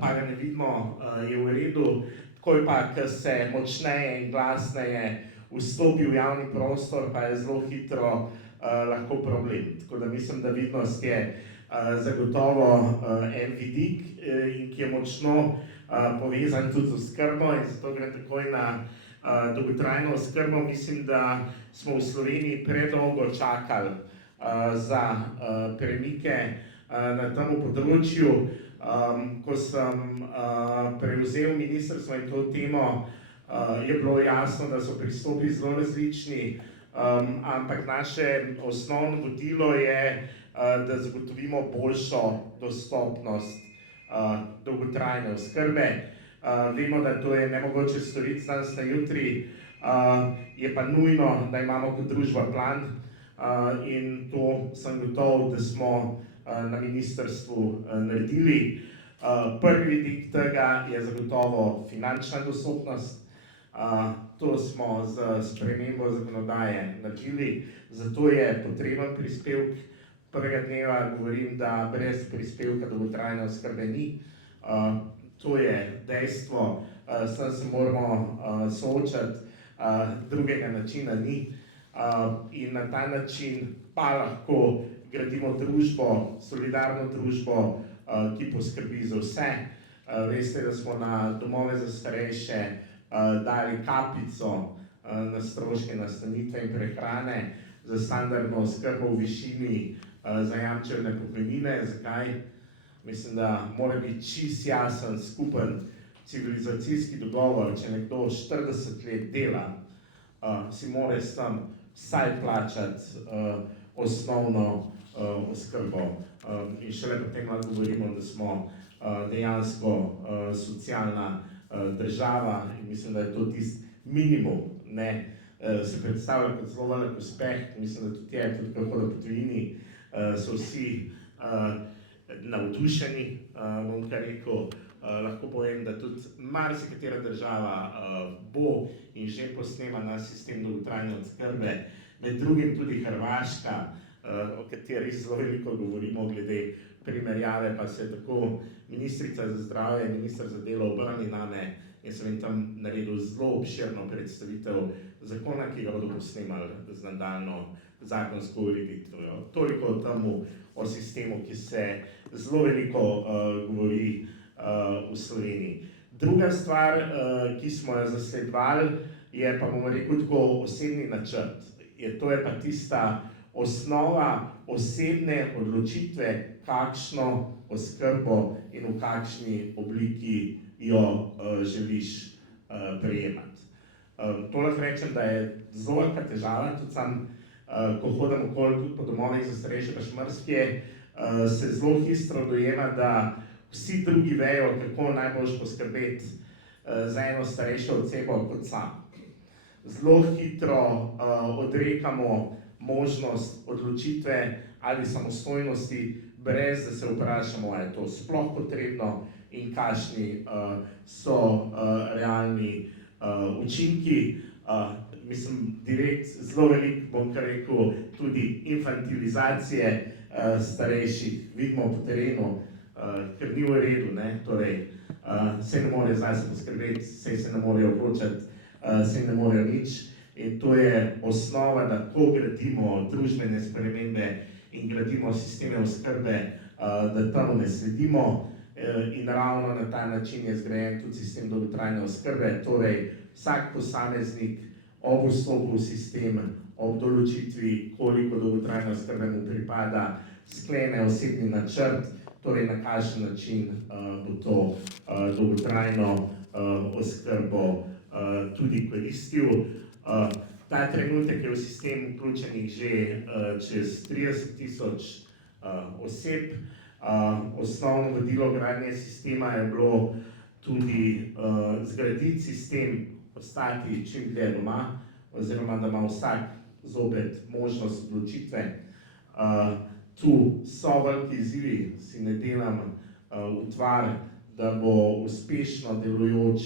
pa ga ne vidimo, je v redu. Takoj pa, ko se močneje in glasneje vstopi v javni prostor, pa je zelo hitro lahko problem. Tako da mislim, da vidnost je zagotovo en vidik, in ki je močno povezan tudi z oskrbo, in zato gre takoj na dolgotrajno oskrbo. Mislim, da smo v Sloveniji predolgo čakali za premike na tem področju. Ko sem prevzel ministrstvo in to temo, je bilo jasno, da so pristopi zelo različni, ampak naše osnovno vodilo je, da zagotovimo boljšo dostopnost dolgotrajne oskrbe. Vemo, da to je nemogoče storiti z danes na jutri, je pa nujno, da imamo kot družba plan, in to sem gotov, da smo na ministrstvu naredili. Prvi vidik tega je zagotovo finančna dostopnost. To smo z spremembo zakonodaje naredili, zato je potreben prispevek. Prvega dneva govorim, da brez prispevka dolgotrajne oskrbe ni. To je dejstvo, s tem se moramo soočati, drugega načina ni. In na ta način pa lahko gradimo družbo, solidarno družbo, ki poskrbi za vse. Veste, da smo na domove za starejše dali kapico na stroške nastanitve in prehrane za standardno oskrbo v višini zajamčene pokojnine. Zakaj? Mislim, da mora biti čisto jasen skupen civilizacijski dogovor, če nekdo 40 let dela, si mora s tem vsaj plačati osnovno oskrbo. In šele potem lahko govorimo, da smo dejansko socialna država in mislim, da je to tisti minimum, ne, se predstavlja kot zelo velik uspeh, mislim, da tudi je, tudi kako po tujini so vsi navdušeni, bom kar rekel, lahko povem, da tudi marsikatera država bo in že posnema na sistem dolgotrajne oskrbe, med drugim tudi Hrvaška, o kateri zelo veliko govorimo glede primerjave, pa se tako ministrica za zdravje in minister za delo obrnili name in sem jim tam naredil zelo obširno predstavitev zakona, ki ga bodo posnemali z nadaljnjo zakonsko ureditvijo. Toliko o temu, o sistemu, ki se zelo veliko govori v Sloveniji. Druga stvar, ki smo jo zasledovali, je pa, bomo rekel, tako osebni načrt. To je pa tista osnova osebne odločitve, kakšno oskrbo in v kakšni obliki jo želiš prejemati. To lahko rečem, da je zelo velika težava, tudi sam, ko hodim okoli tudi po domovih za starejše pa še marsikje, se zelo hitro dojema, da vsi drugi vejo, kako najboljš poskrbeti za eno starejšo osebo kot sam. Zelo hitro odrekamo možnost odločitve ali samostojnosti, brez da se vprašamo, ali je to sploh potrebno in kakšni so realni učinki. Mislim, direkt zelo veliko, bom kar rekel, tudi infantilizacije starejših vidimo po terenu, ker ni v redu, ne, torej se ne morejo zase poskrbeti, se ne morejo odločati, se ne morejo nič. In to je osnova, da ko gradimo družbene spremembe in gradimo sisteme oskrbe, da temu ne sledimo. In ravno na ta način je zgrajen tudi sistem dolgotrajne oskrbe, torej vsak posameznik ob vstopu v sistem, ob določitvi, koliko dolgotrajne oskrbe mu pripada, sklene osebni načrt, torej na kakšen način bo to dolgotrajno oskrbo tudi koristil. Ta trenutek je v sistem vključenih že čez 30 000 oseb. Osnovno vodilo gradnje sistema je bilo tudi zgraditi sistem, ostati čim dlje doma, oziroma da ima vsak zopet možnost odločitve. Tu so veliki izzivi, si ne delam utvar, da bo uspešno delujoč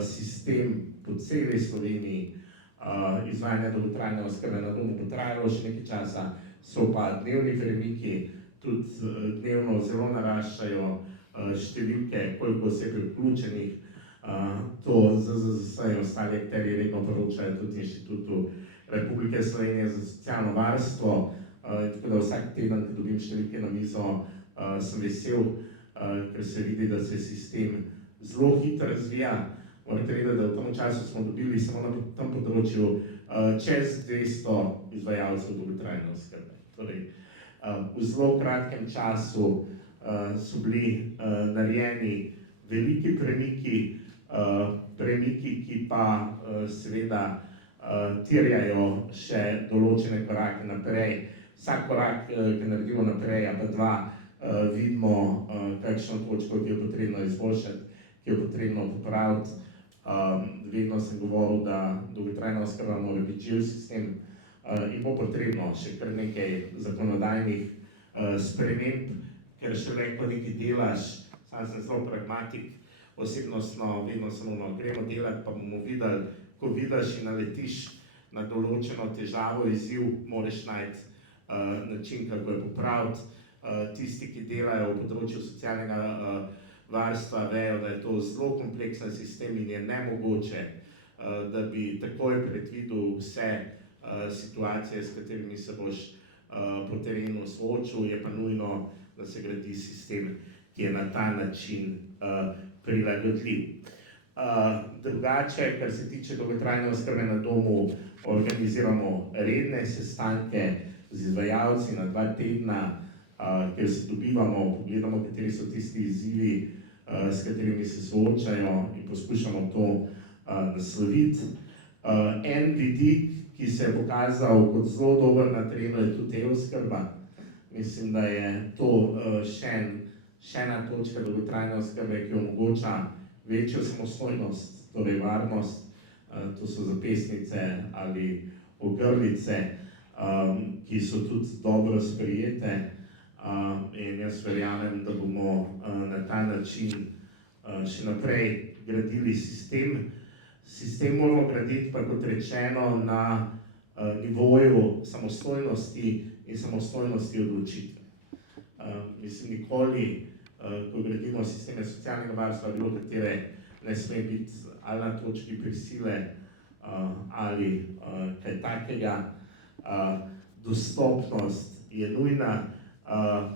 sistem po celi Sloveniji izvajanja dolgotrajne oskrbe na domu potrajalo še nekaj časa, so pa dnevni premiki, tudi dnevno zelo naraščajo številke, koliko oseb je vključenih. To ZZZS in ostali akterji redno poročajo tudi Inštitutu Republike Slovenije za socialno varstvo, tako da vsak teden, ko dobim številke na mizo, sem vesel, ker se vidi, da se sistem zelo hitro razvija. Morate vedeti, da v tem času smo dobili samo na tem področju čez 200 izvajalcev dolgotrajne oskrbe. Torej, v zelo kratkem času so bili narejeni veliki premiki, ki pa seveda terjajo še določene korake naprej. Vsak korak, ki naredimo naprej, pa dva, vidimo kakšno točko, ki jo potrebno izboljšati, ki jo potrebno popraviti. Vedno sem govoril, da dolgotrajna oskrba mora biti živ sistem in bo potrebno še kar nekaj zakonodajnih sprememb, ker šele ko nekaj delaš, sam sem zelo pragmatik, osebnostno, vedno samo gremo delati, pa bomo videli, ko vidiš in naletiš na določeno težavo, izziv, moraš najti način, kako jo popraviti. Tisti, ki delajo v področju socialnega varstva, vejo, da je to zelo kompleksen sistem in je nemogoče, da bi takoj predvidel vse situacije, s katerimi se boš po terenu soočil, je pa nujno, da se gradi sistem, ki je na ta način prilagodljiv. Drugače, kar se tiče dolgotrajne oskrbe na domu, organiziramo redne sestanke z izvajalci na 2 tedna, kjer se dobivamo, pogledamo, kateri so tisti izzivi, s katerimi se soočajo in poskušamo to nasloviti. En vidik, ki se je pokazal kot zelo dober na terenu, je tudi e-oskrba. Mislim, da je to še še ena točka dolgotrajne oskrbe, ki omogoča večjo samostojnost, torej varnost, to so zapestnice ali ogrlice, ki so tudi dobro sprejete, in jaz verjamem, da bomo na ta način še naprej gradili sistem. Sistem moramo graditi pa, kot rečeno, na nivoju samostojnosti in samostojnosti odločitve. Mislim, nikoli, ko gradimo sisteme socialnega varstva, bilo katere ne sme biti ali na točki prisile ali kaj takega. Dostopnost je nujna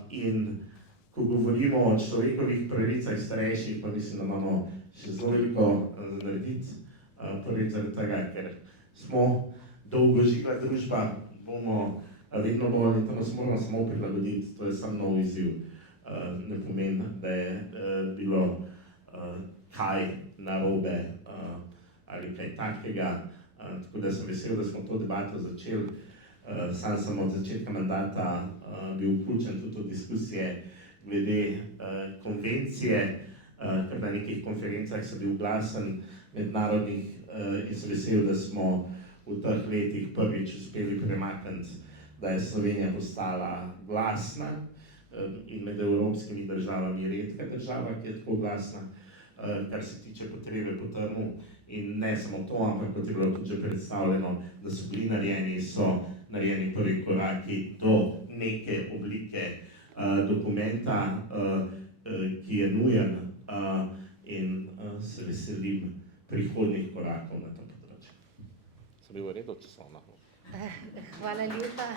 in ko govorimo o človekovih pravicah starejših, pa mislim, da imamo še zelo veliko narediti. Prvič zaradi tega, ker smo dolgoživa družba, bomo vedno bolj in to nas moramo samo prilagoditi, to je samo nov izziv. Ne pomeni, da je bilo kaj narobe ali kaj takega. Tako da sem vesel, da smo to debato začeli. Sam sem od začetka mandata bil vključen tudi v diskusije glede konvencije, ker na nekih konferencah sem bil glasen mednarodnih in sem vesel, da smo v teh letih prvič uspeli premakniti, da je Slovenija postala glasna in med evropskimi državami redka država, ki je tako glasna, kar se tiče potrebe po temu. In ne samo to, ampak kot je bilo tudi že predstavljeno, da so bili narejeni prvi koraki do neke oblike dokumenta, ki je nujen in se veselim prihodnjih korakov na tem področju. Sem bil v redu časovno? Hvala lepa.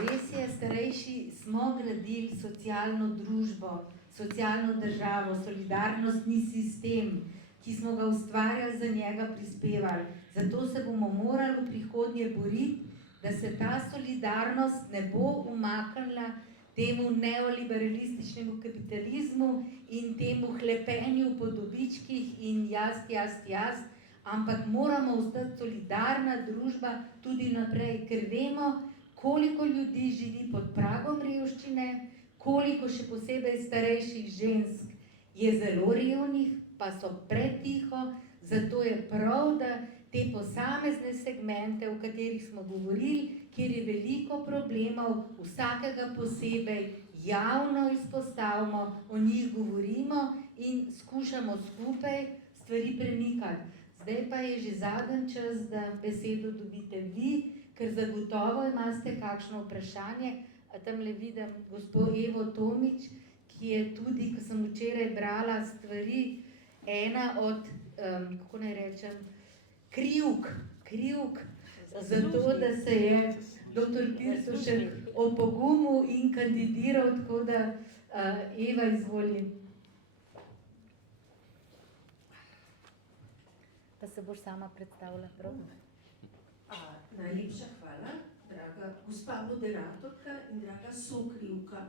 Res je, starejši smo gradili socialno družbo, socialno državo, solidarnostni sistem, ki smo ga ustvarjali, za njega prispevali. Zato se bomo morali v prihodnje boriti, da se ta solidarnost ne bo umaknila temu neoliberalističnemu kapitalizmu in temu hlepenju po dobičkih in jaz, ampak moramo ostati solidarna družba tudi naprej, ker vemo, koliko ljudi živi pod pragom revščine, koliko še posebej starejših žensk je zelo revnih, pa so pretiho, zato je prav, da te posamezne segmente, o katerih smo govorili, kjer je veliko problemov, vsakega posebej javno izpostavimo, o njih govorimo in skušamo skupaj stvari premikati. Zdaj pa je že zadnji čas, da besedo dobite vi, ker zagotovo imate kakšno vprašanje. Tamle vidim gospod Evo Tomič, ki je tudi, ko sem včeraj brala stvari, ena od, kako naj rečem, krivk za to, da se je dr. Pirstušek opogumil in kandidiral, tako da Eva, izvoli. Pa se boš sama predstavila, prav? Najlepša hvala, draga gospa moderatorka in draga sokrivka.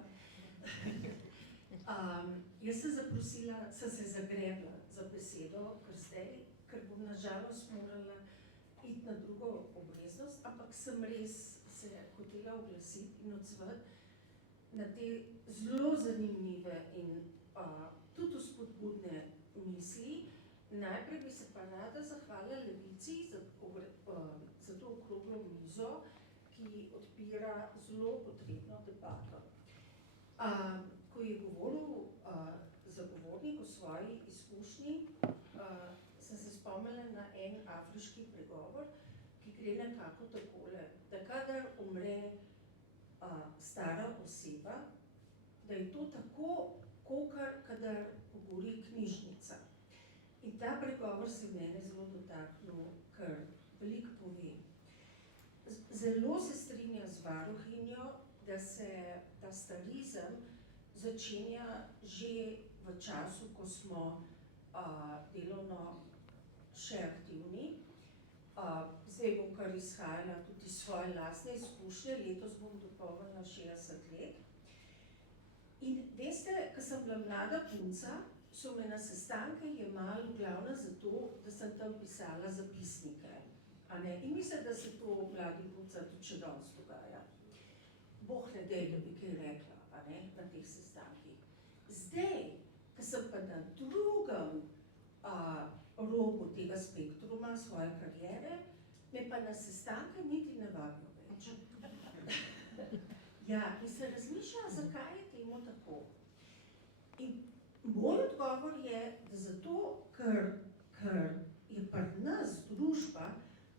Jaz sem se zagrebla za besedo, ker bom nažalost morala iti na drugo obveznost, ampak sem res se hotela oglasiti in odzvati na te zelo zanimive in tudi spodbudne misli. Najprej bi se pa rada zahvalila Levici za to okroglo mizo, ki odpira zelo potrebno debato. Ko je govoril zagovornik o svoji izkušnji, sem se spomnila na en afriški pregovor, ki gre nekako takole, da kadar umre stara oseba, da je to tako, kakor kadar pogori knjižnica. In ta pregovor se mene zelo dotaknil, ker veliko pove. Zelo se strinja z varuhinjo, da se ta starizem začenja že v času, ko smo delovno še aktivni. Zdaj bom kar izhajala tudi svoje lastne izkušnje, letos bom dopolnila 60 let. In veste, ko sem bila mlada punca, so me na sestanke jemali v glavnem zato, da sem tam pisala zapisnike. In mislim, da se to mladi punca tudi še danes dogaja. boh ne dej, da bi kaj rekla, a ne, na teh sestankih. Zdaj, ko sem pa na drugem robu tega spektruma svoje kariere, me pa na sestanke niti ne vabijo več. Ja, in se razmišlja, zakaj je temu tako. In moj odgovor je, da zato, ker je pri nas družba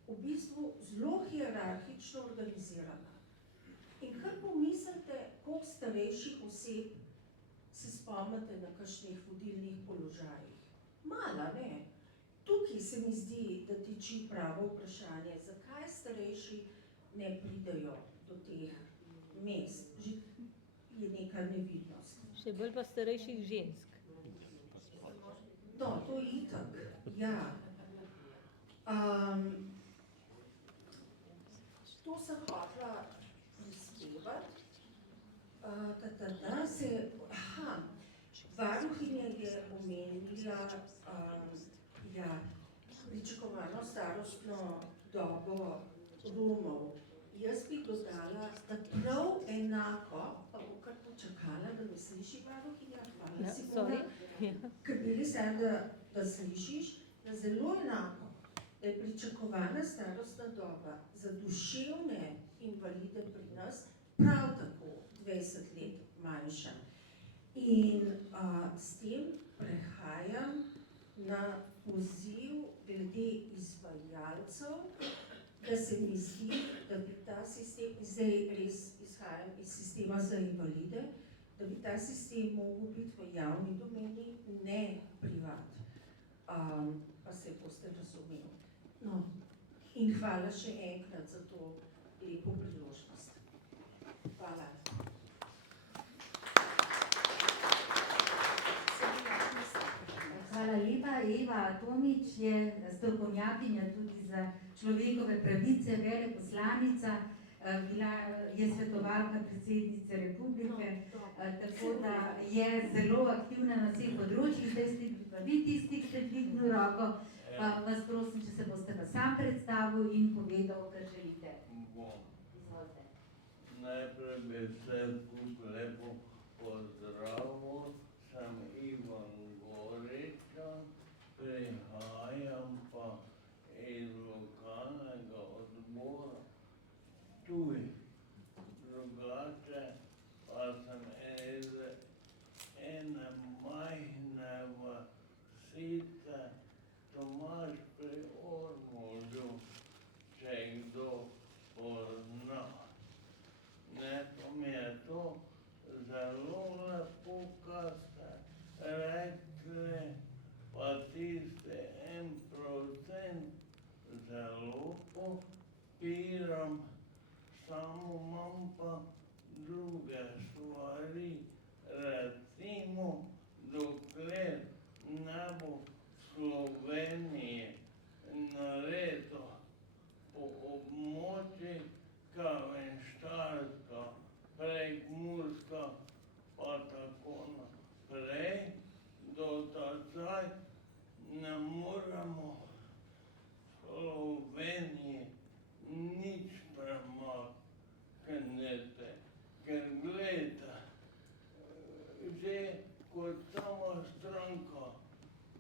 v bistvu zelo hierarhično organizirana. In kar pomislite, koliko starejših oseb se spomnite na kakšnih vodilnih položajih. Mala, ne. Tukaj se mi zdi, da tiči pravo vprašanje, zakaj starejši ne pridejo do teh mest. Že je neka nevidnost. Še bolj pa starejših žensk. No, to je itak, ja. To sem hotela prispevati. Varuhinja je omenila pričakovano starostno dobo Romov. Jaz bi dodala, da prav enako, pa bo kar počakala, da me sliši varuhinja, hvala Simona, ker bi res da slišiš, da zelo enako, da je pričakovana starostna doba za duševne invalide pri nas prav tako 20 let manjša. In s tem prehajam na poziv glede izvajalcev, da se mi zdi, da bi ta sistem, zdaj res izhajam iz sistema za invalide, da bi ta sistem mogel biti v javni domeni, ne privat. Pa se boste razumeli. No, in hvala še enkrat za to lepo priložnost. Hvala. Hvala lepa. Eva Tomič je strokovnjakinja tudi za človekove pravice, veleposlanica, bila je svetovalka predsednice republike, tako da je zelo aktivna na vseh področjih. Zdaj ste pa vi tisti, ki ste dvignil roko, pa vas prosim, če se boste pa sam predstavil in povedal, kar želite. Izvolite. Najprej bi se lepo pozdravil, sem Ivan Goričan, prihajam pa iz lokalnega odbora Ptuj. Drugače pa sem iz ene majhne vasice Tomaž pri Ormožu, če kdo pozna. Ne, pa mi je to zelo lepo, kar ste rekli, pa tisti 1% zelo podpiram, samo imam pa druge stvari. Recimo, dokler ne bo Sloveniji naredil po območju Kavenštarska, Prekmurska, pa tako naprej, do tedaj ne moremo Sloveniji nič premakniti. Ker glejte, že kot sama stranka,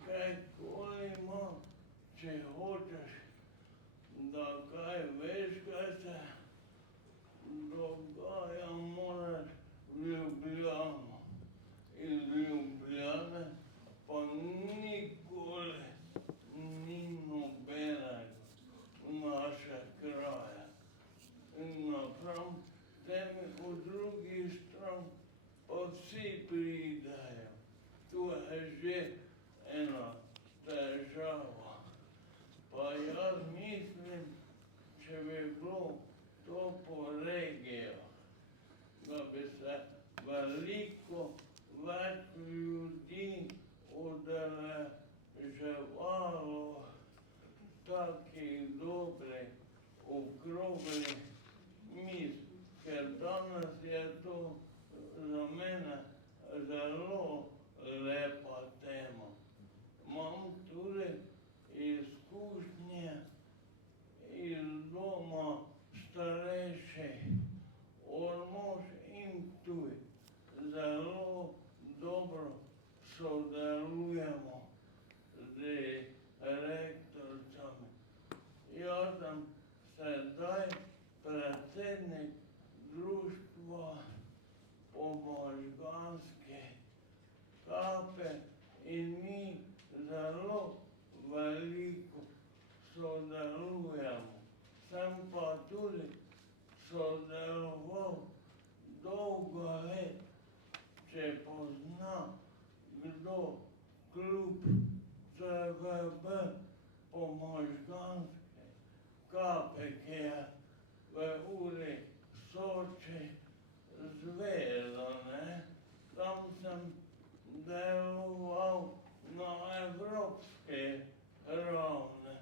kajkoli ima, če hočeš, da kaj veš, kaj se dogaja, moraš v Ljubljano. Iz Ljubljane pa nikoli ni nobenega naše kraje. In napram temi v drugih stran pa vsi pridejo. Tu je že ena težava. Pa jaz mislim, če bi bilo to po regijah, klub CVB Pomožganske KPK v uri Soči zvezo, ne. Tam sem deloval na evropski ravni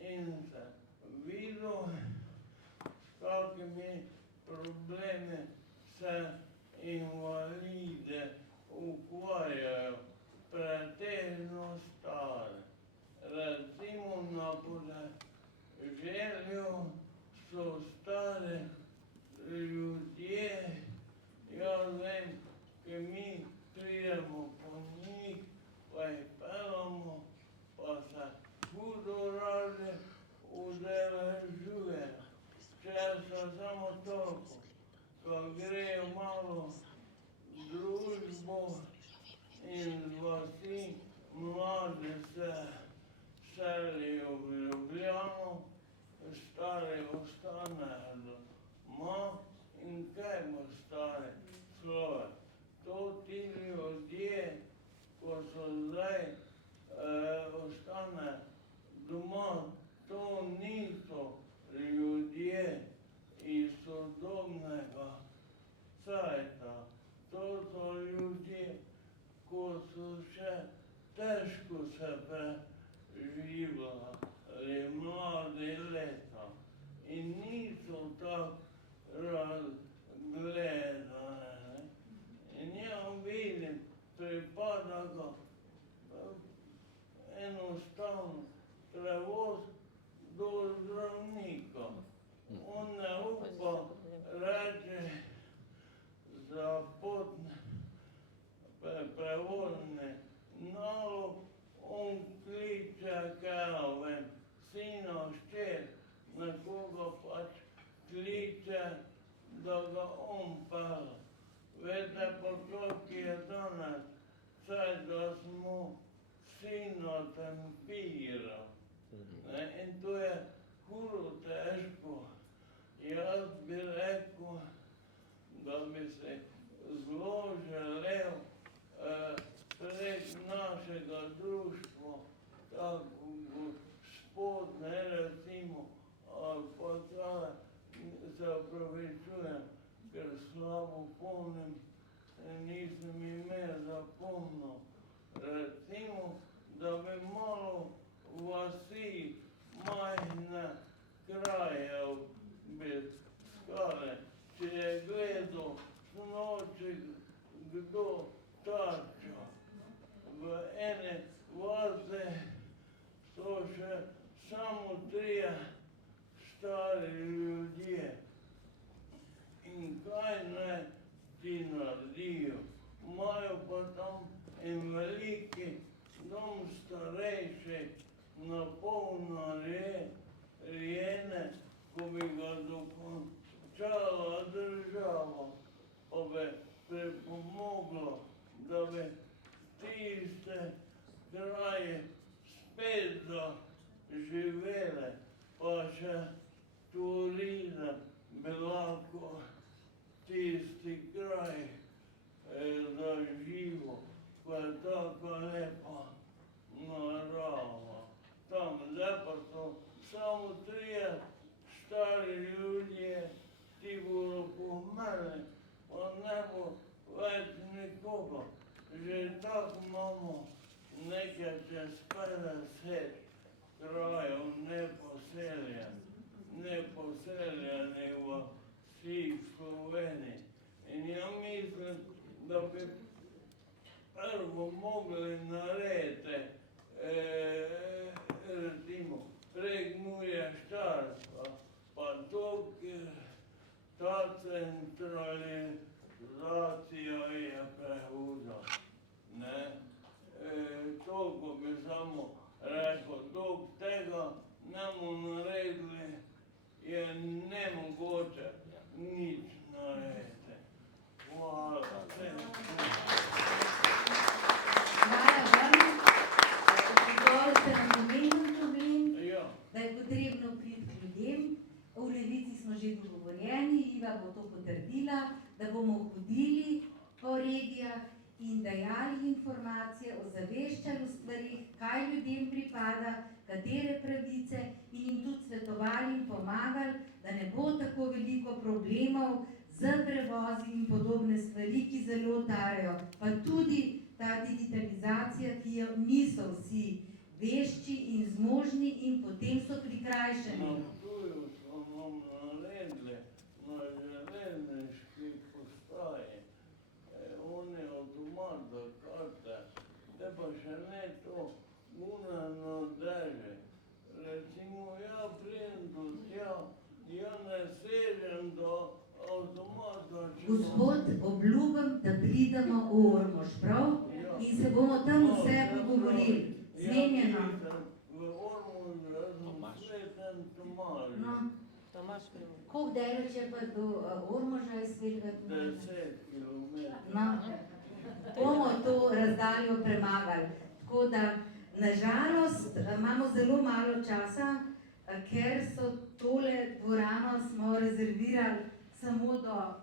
in sem videl, s kakimi problemi se invalide ukvarjajo, pretežno stari. Recimo na podeželju so stari ljudje, jaz vem, ki mi pridemo po njih, pa jih peljemo, pa se hudo radi udeležujejo. Česa samo toliko, ko grejo malo v družbo in z vasi mladi se selijo v Ljubljano, stari ostanejo doma in kaj bo stari človek. To ti ljudje, ko so zdaj ostane doma, to niso ljudje iz sodobnega cajta. To so ljudje, ko so še težko se preživljali mlade leta in niso tako razgledane. In ja vidim, pripada ga enostavno prevoz do zdravnika. On ne upa reči za potne prevozne nalog, on kliče, kaj vem, sina, hčer, nekoga pač kliče, da ga on pelje. Veste pa, kak je danes cajt, da smo sina tempirali. In to je hudo težko. Jaz bi rekel, da bi se zelo želel prek našega društva, tako gospodne recimo, ali pa tale, se opravičujem, ker slabo pomnim, nisem imel zapomnil. Recimo, da bi malo vasi, majhne kraje obiskali. Če je gledal snoči, kdo tarča. V eni vasi so še samo 3 stari ljudje. In kaj naj ti naredijo? Imajo pa tam en veliki dom starejših, na pol narejene, ko bi ga dokončala država, pa bi pripomogla, da bi tiste kraje spet zaživele, pa še turizem bi lahko tisti kraj zaživel, ko je taka lepa narava. Tam zdaj pa so samo 3 stari ljudje, ti bodo pomrli, pa ne bo več nikoga. Že tako imamo nekaj čez 50 krajev neposeljenih v vsi Sloveniji. In ja mislim, da bi prvo mogli narediti, recimo, Prekmurje, Štajerska, pa to, ker ta centralizacija je prehuda. Toliko bi samo rekel, dok tega ne bomo naredili, je nemogoče nič narediti. Hvala. Hvala vam. Zgolj ste nam omenili problem, Ja. da je potrebno priti k ljudem. V Levici smo že dogovorjeni, Iva bo to potrdila, da bomo hodili po regijah in dajali informacije, ozaveščali kaj ljudem pripada, katere pravice in jim tudi svetovali in pomagali, da ne bo tako veliko problemov z prevozi in podobne stvari, ki zelo tarejo. Pa tudi ta digitalizacija, ki jo niso vsi vešči in zmožni in potem so prikrajšani. Na Ptuju so nam naredili na železniški postaji oni avtomat za karte, te pa še ne to ura drže. Recimo, ja pridem do tja, ja ne sežem do avtomata. Gospod, obljubim, da pridemo v Ormož, prav? In se bomo tam vse pogovorili. Zmenjeno. V Ormožu, jaz sem Sveten Tomaž. No, Tomaž Primož. koliko daleč je pa do Ormoža iz Svetega Tomaža? 10 kilometrov. No, bomo to razdaljo premagali. Tako da, nažalost, imamo zelo malo časa, ker so tole dvorano smo rezervirali samo do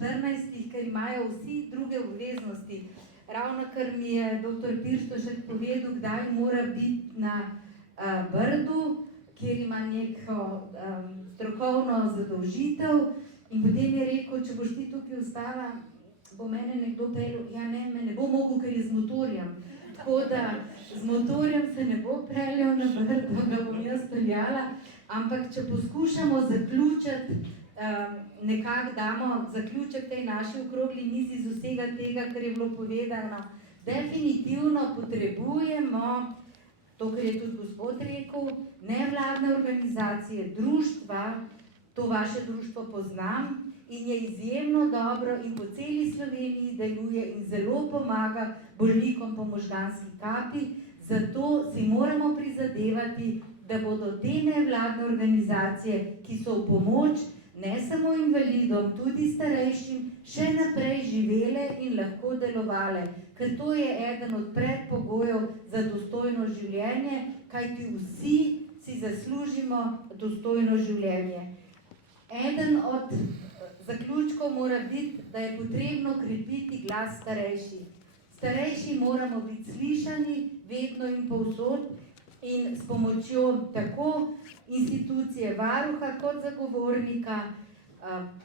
14, ker imajo vsi druge obveznosti. Ravno kar mi je dr. Pirštošek povedal, kdaj mora biti na Brdu, kjer ima neko strokovno zadolžitev, in potem je rekel, če boš ti tukaj ostala, bo mene nekdo peljal, ja ne, me ne bo mogel, ker je z motorjem. Tako da z motorjem se ne bo peljal na Brdo, ga bom jaz peljala, ampak če poskušamo zaključiti, nekako damo zaključek tej naši okrogli mizi z vsega tega, kar je bilo povedano. Definitivno potrebujemo, to, kar je tudi gospod rekel, nevladne organizacije, društva, to vaše društvo poznam in je izjemno dobro in po celi Sloveniji deluje in zelo pomaga bolnikom po možganski kapi, zato si moramo prizadevati, da bodo te nevladne organizacije, ki so v pomoč, ne samo invalidom, tudi starejšim, še naprej živele in lahko delovale, ker to je eden od predpogojev za dostojno življenje, kajti vsi si zaslužimo dostojno življenje. Eden od zaključkov mora biti, da je potrebno krepiti glas starejših. Starejši moramo biti slišani vedno in povsod in s pomočjo tako institucije varuha kot zagovornika,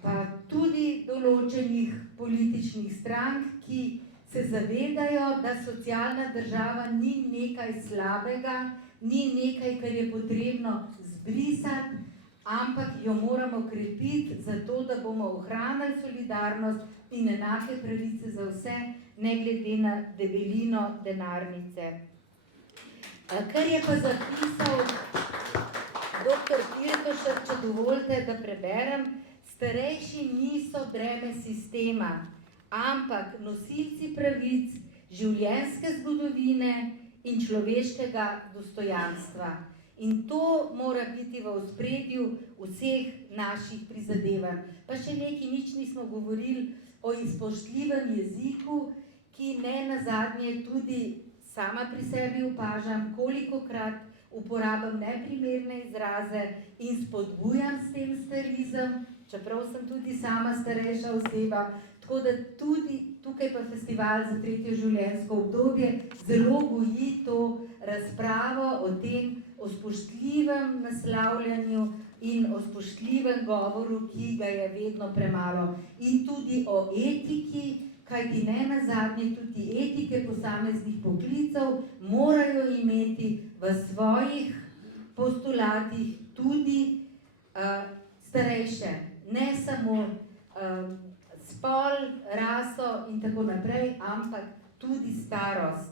pa tudi določenih političnih strank, ki se zavedajo, da socialna država ni nekaj slabega, ni nekaj, kar je potrebno zbrisati, ampak jo moramo krepiti zato, da bomo ohranili solidarnost in enake pravice za vse, ne glede na debelino denarnice. Kar je pa zapisal dr. Pirštošek, če dovolite, da preberem, starejši niso breme sistema, ampak nosilci pravic, življenjske zgodovine in človeškega dostojanstva. In to mora biti v ospredju vseh naših prizadevanj. Pa še nekaj, nič nismo govorili o izpoštljivem jeziku, ki ne nazadnje tudi sama pri sebi opažam, kolikokrat uporabljam neprimerne izraze in spodbujam s tem starizem, čeprav sem tudi sama starejša oseba. Tako da tudi tukaj pa Festival za tretje življenjsko obdobje zelo goji to razpravo o tem, o spoštljivem naslavljanju in o spoštljivem govoru, ki ga je vedno premalo. In tudi o etiki, kajti ne nazadnje tudi etike posameznih poklicev morajo imeti v svojih postulatih tudi starejše, ne samo spol, raso in tako naprej, ampak tudi starost.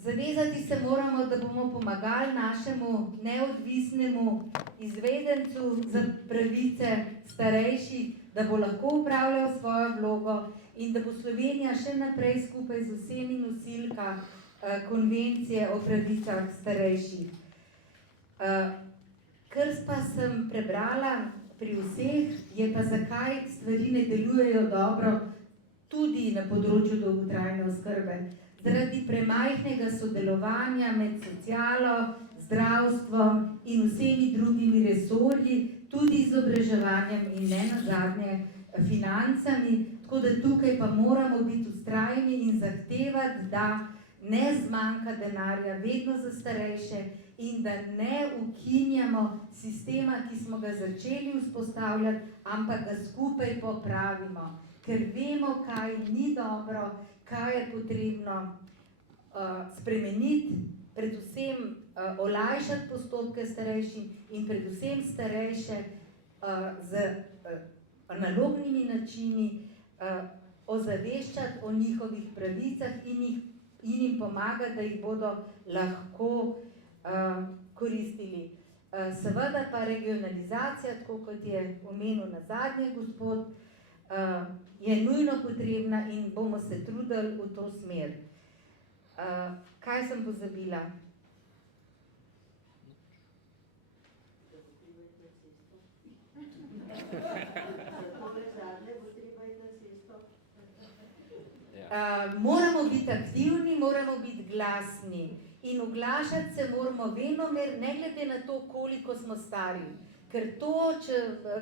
Zavezati se moramo, da bomo pomagali našemu neodvisnemu izvedencu za pravice starejših, da bo lahko upravljal svojo vlogo in da bo Slovenija še naprej skupaj z vsemi nosilka konvencije o pravicah starejših. Kar pa sem prebrala pri vseh, je pa zakaj stvari ne delujejo dobro tudi na področju dolgotrajne oskrbe. Zaradi premajhnega sodelovanja med socialo, zdravstvom in vsemi drugimi resorji, tudi izobraževanjem in ne nazadnje financami. tako da tukaj pa moramo biti vztrajni in zahtevati, da ne zmanjka denarja vedno za starejše in da ne ukinjamo sistema, ki smo ga začeli vzpostavljati, ampak ga skupaj popravimo, ker vemo, kaj ni dobro, kaj je potrebno spremeniti, predvsem olajšati postopke starejšim in predvsem starejše z analognimi načini ozaveščati o njihovih pravicah in jim pomagati, da jih bodo lahko koristili. Seveda pa regionalizacija, tako kot je omenil nazadnje gospod, je nujno potrebna in bomo se trudili v to smer. Kaj sem pozabila? Moramo biti aktivni, moramo biti glasni in oglašati se moramo venomer, ne glede na to, koliko smo stari. Ker to, če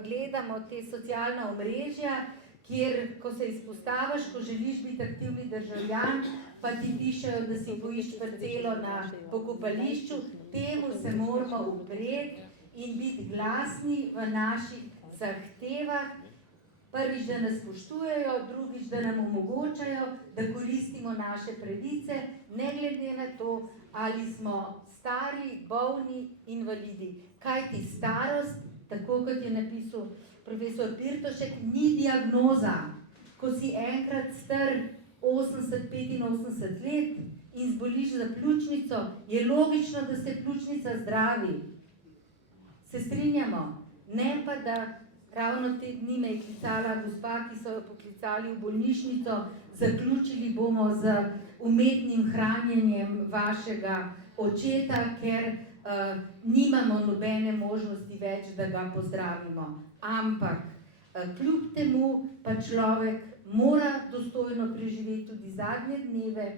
gledamo te socialna omrežja, kjer, ko se izpostaviš, ko želiš biti aktivni državljan, pa ti pišejo, da si bojiš parcelo na pokopališču, temu se moramo upreti in biti glasni v naših zahtevah. Prvič, da nas spoštujejo, drugič, da nam omogočajo, da koristimo naše pravice, ne glede na to, ali smo stari, bolni, invalidi. Kajti starost, tako kot je napisal profesor Pirtošek, ni diagnoza. Ko si enkrat star 80-85 let in zboliš za pljučnico, je logično, da se pljučnica zdravi. Se strinjamo? Ne pa, da ravno te dni me je klicala gospa, ki so jo poklicali v bolnišnico, zaključili bomo z umetnim hranjenjem vašega očeta, ker nimamo nobene možnosti več, da ga pozdravimo. Ampak kljub temu pa človek mora dostojno preživeti tudi zadnje dneve,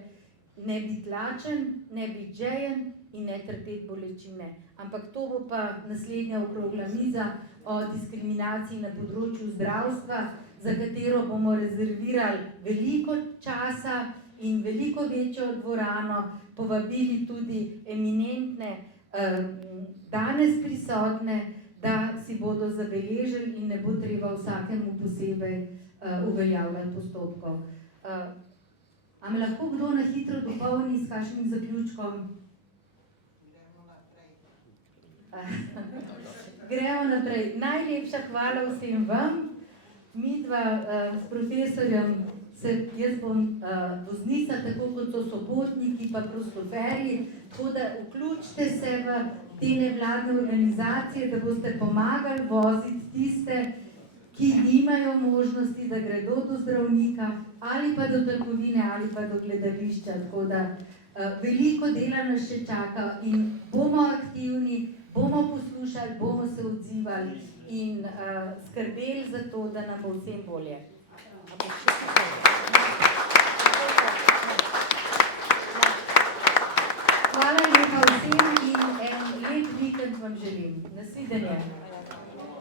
ne biti lačen, ne biti žejen in ne trpeti bolečine. Ampak to bo pa naslednja okrogla miza o diskriminaciji na področju zdravstva, za katero bomo rezervirali veliko časa in veliko večjo dvorano, povabili tudi eminentne danes prisotne, da si bodo zabeležili in ne bo treba vsakemu posebej uveljavljati postopkov. A me lahko kdo na hitro dopolni s kakšnim zaključkom? Gremo naprej. Najlepša hvala vsem vam. Midva s profesorjem, jaz bom voznica, tako kot so sopotniki pa prostoferji, tako da vključite se v te nevladne organizacije, da boste pomagali voziti tiste, ki nimajo možnosti, da gredo do zdravnika ali pa do trgovine ali pa do gledališča. Tako da veliko dela nas še čaka in bomo aktivni, bomo poslušali, bomo se odzivali in skrbeli za to, da nam bo vsem bolje. Hvala lepa vsem in en lep vikend vam želim. Nasvidenje.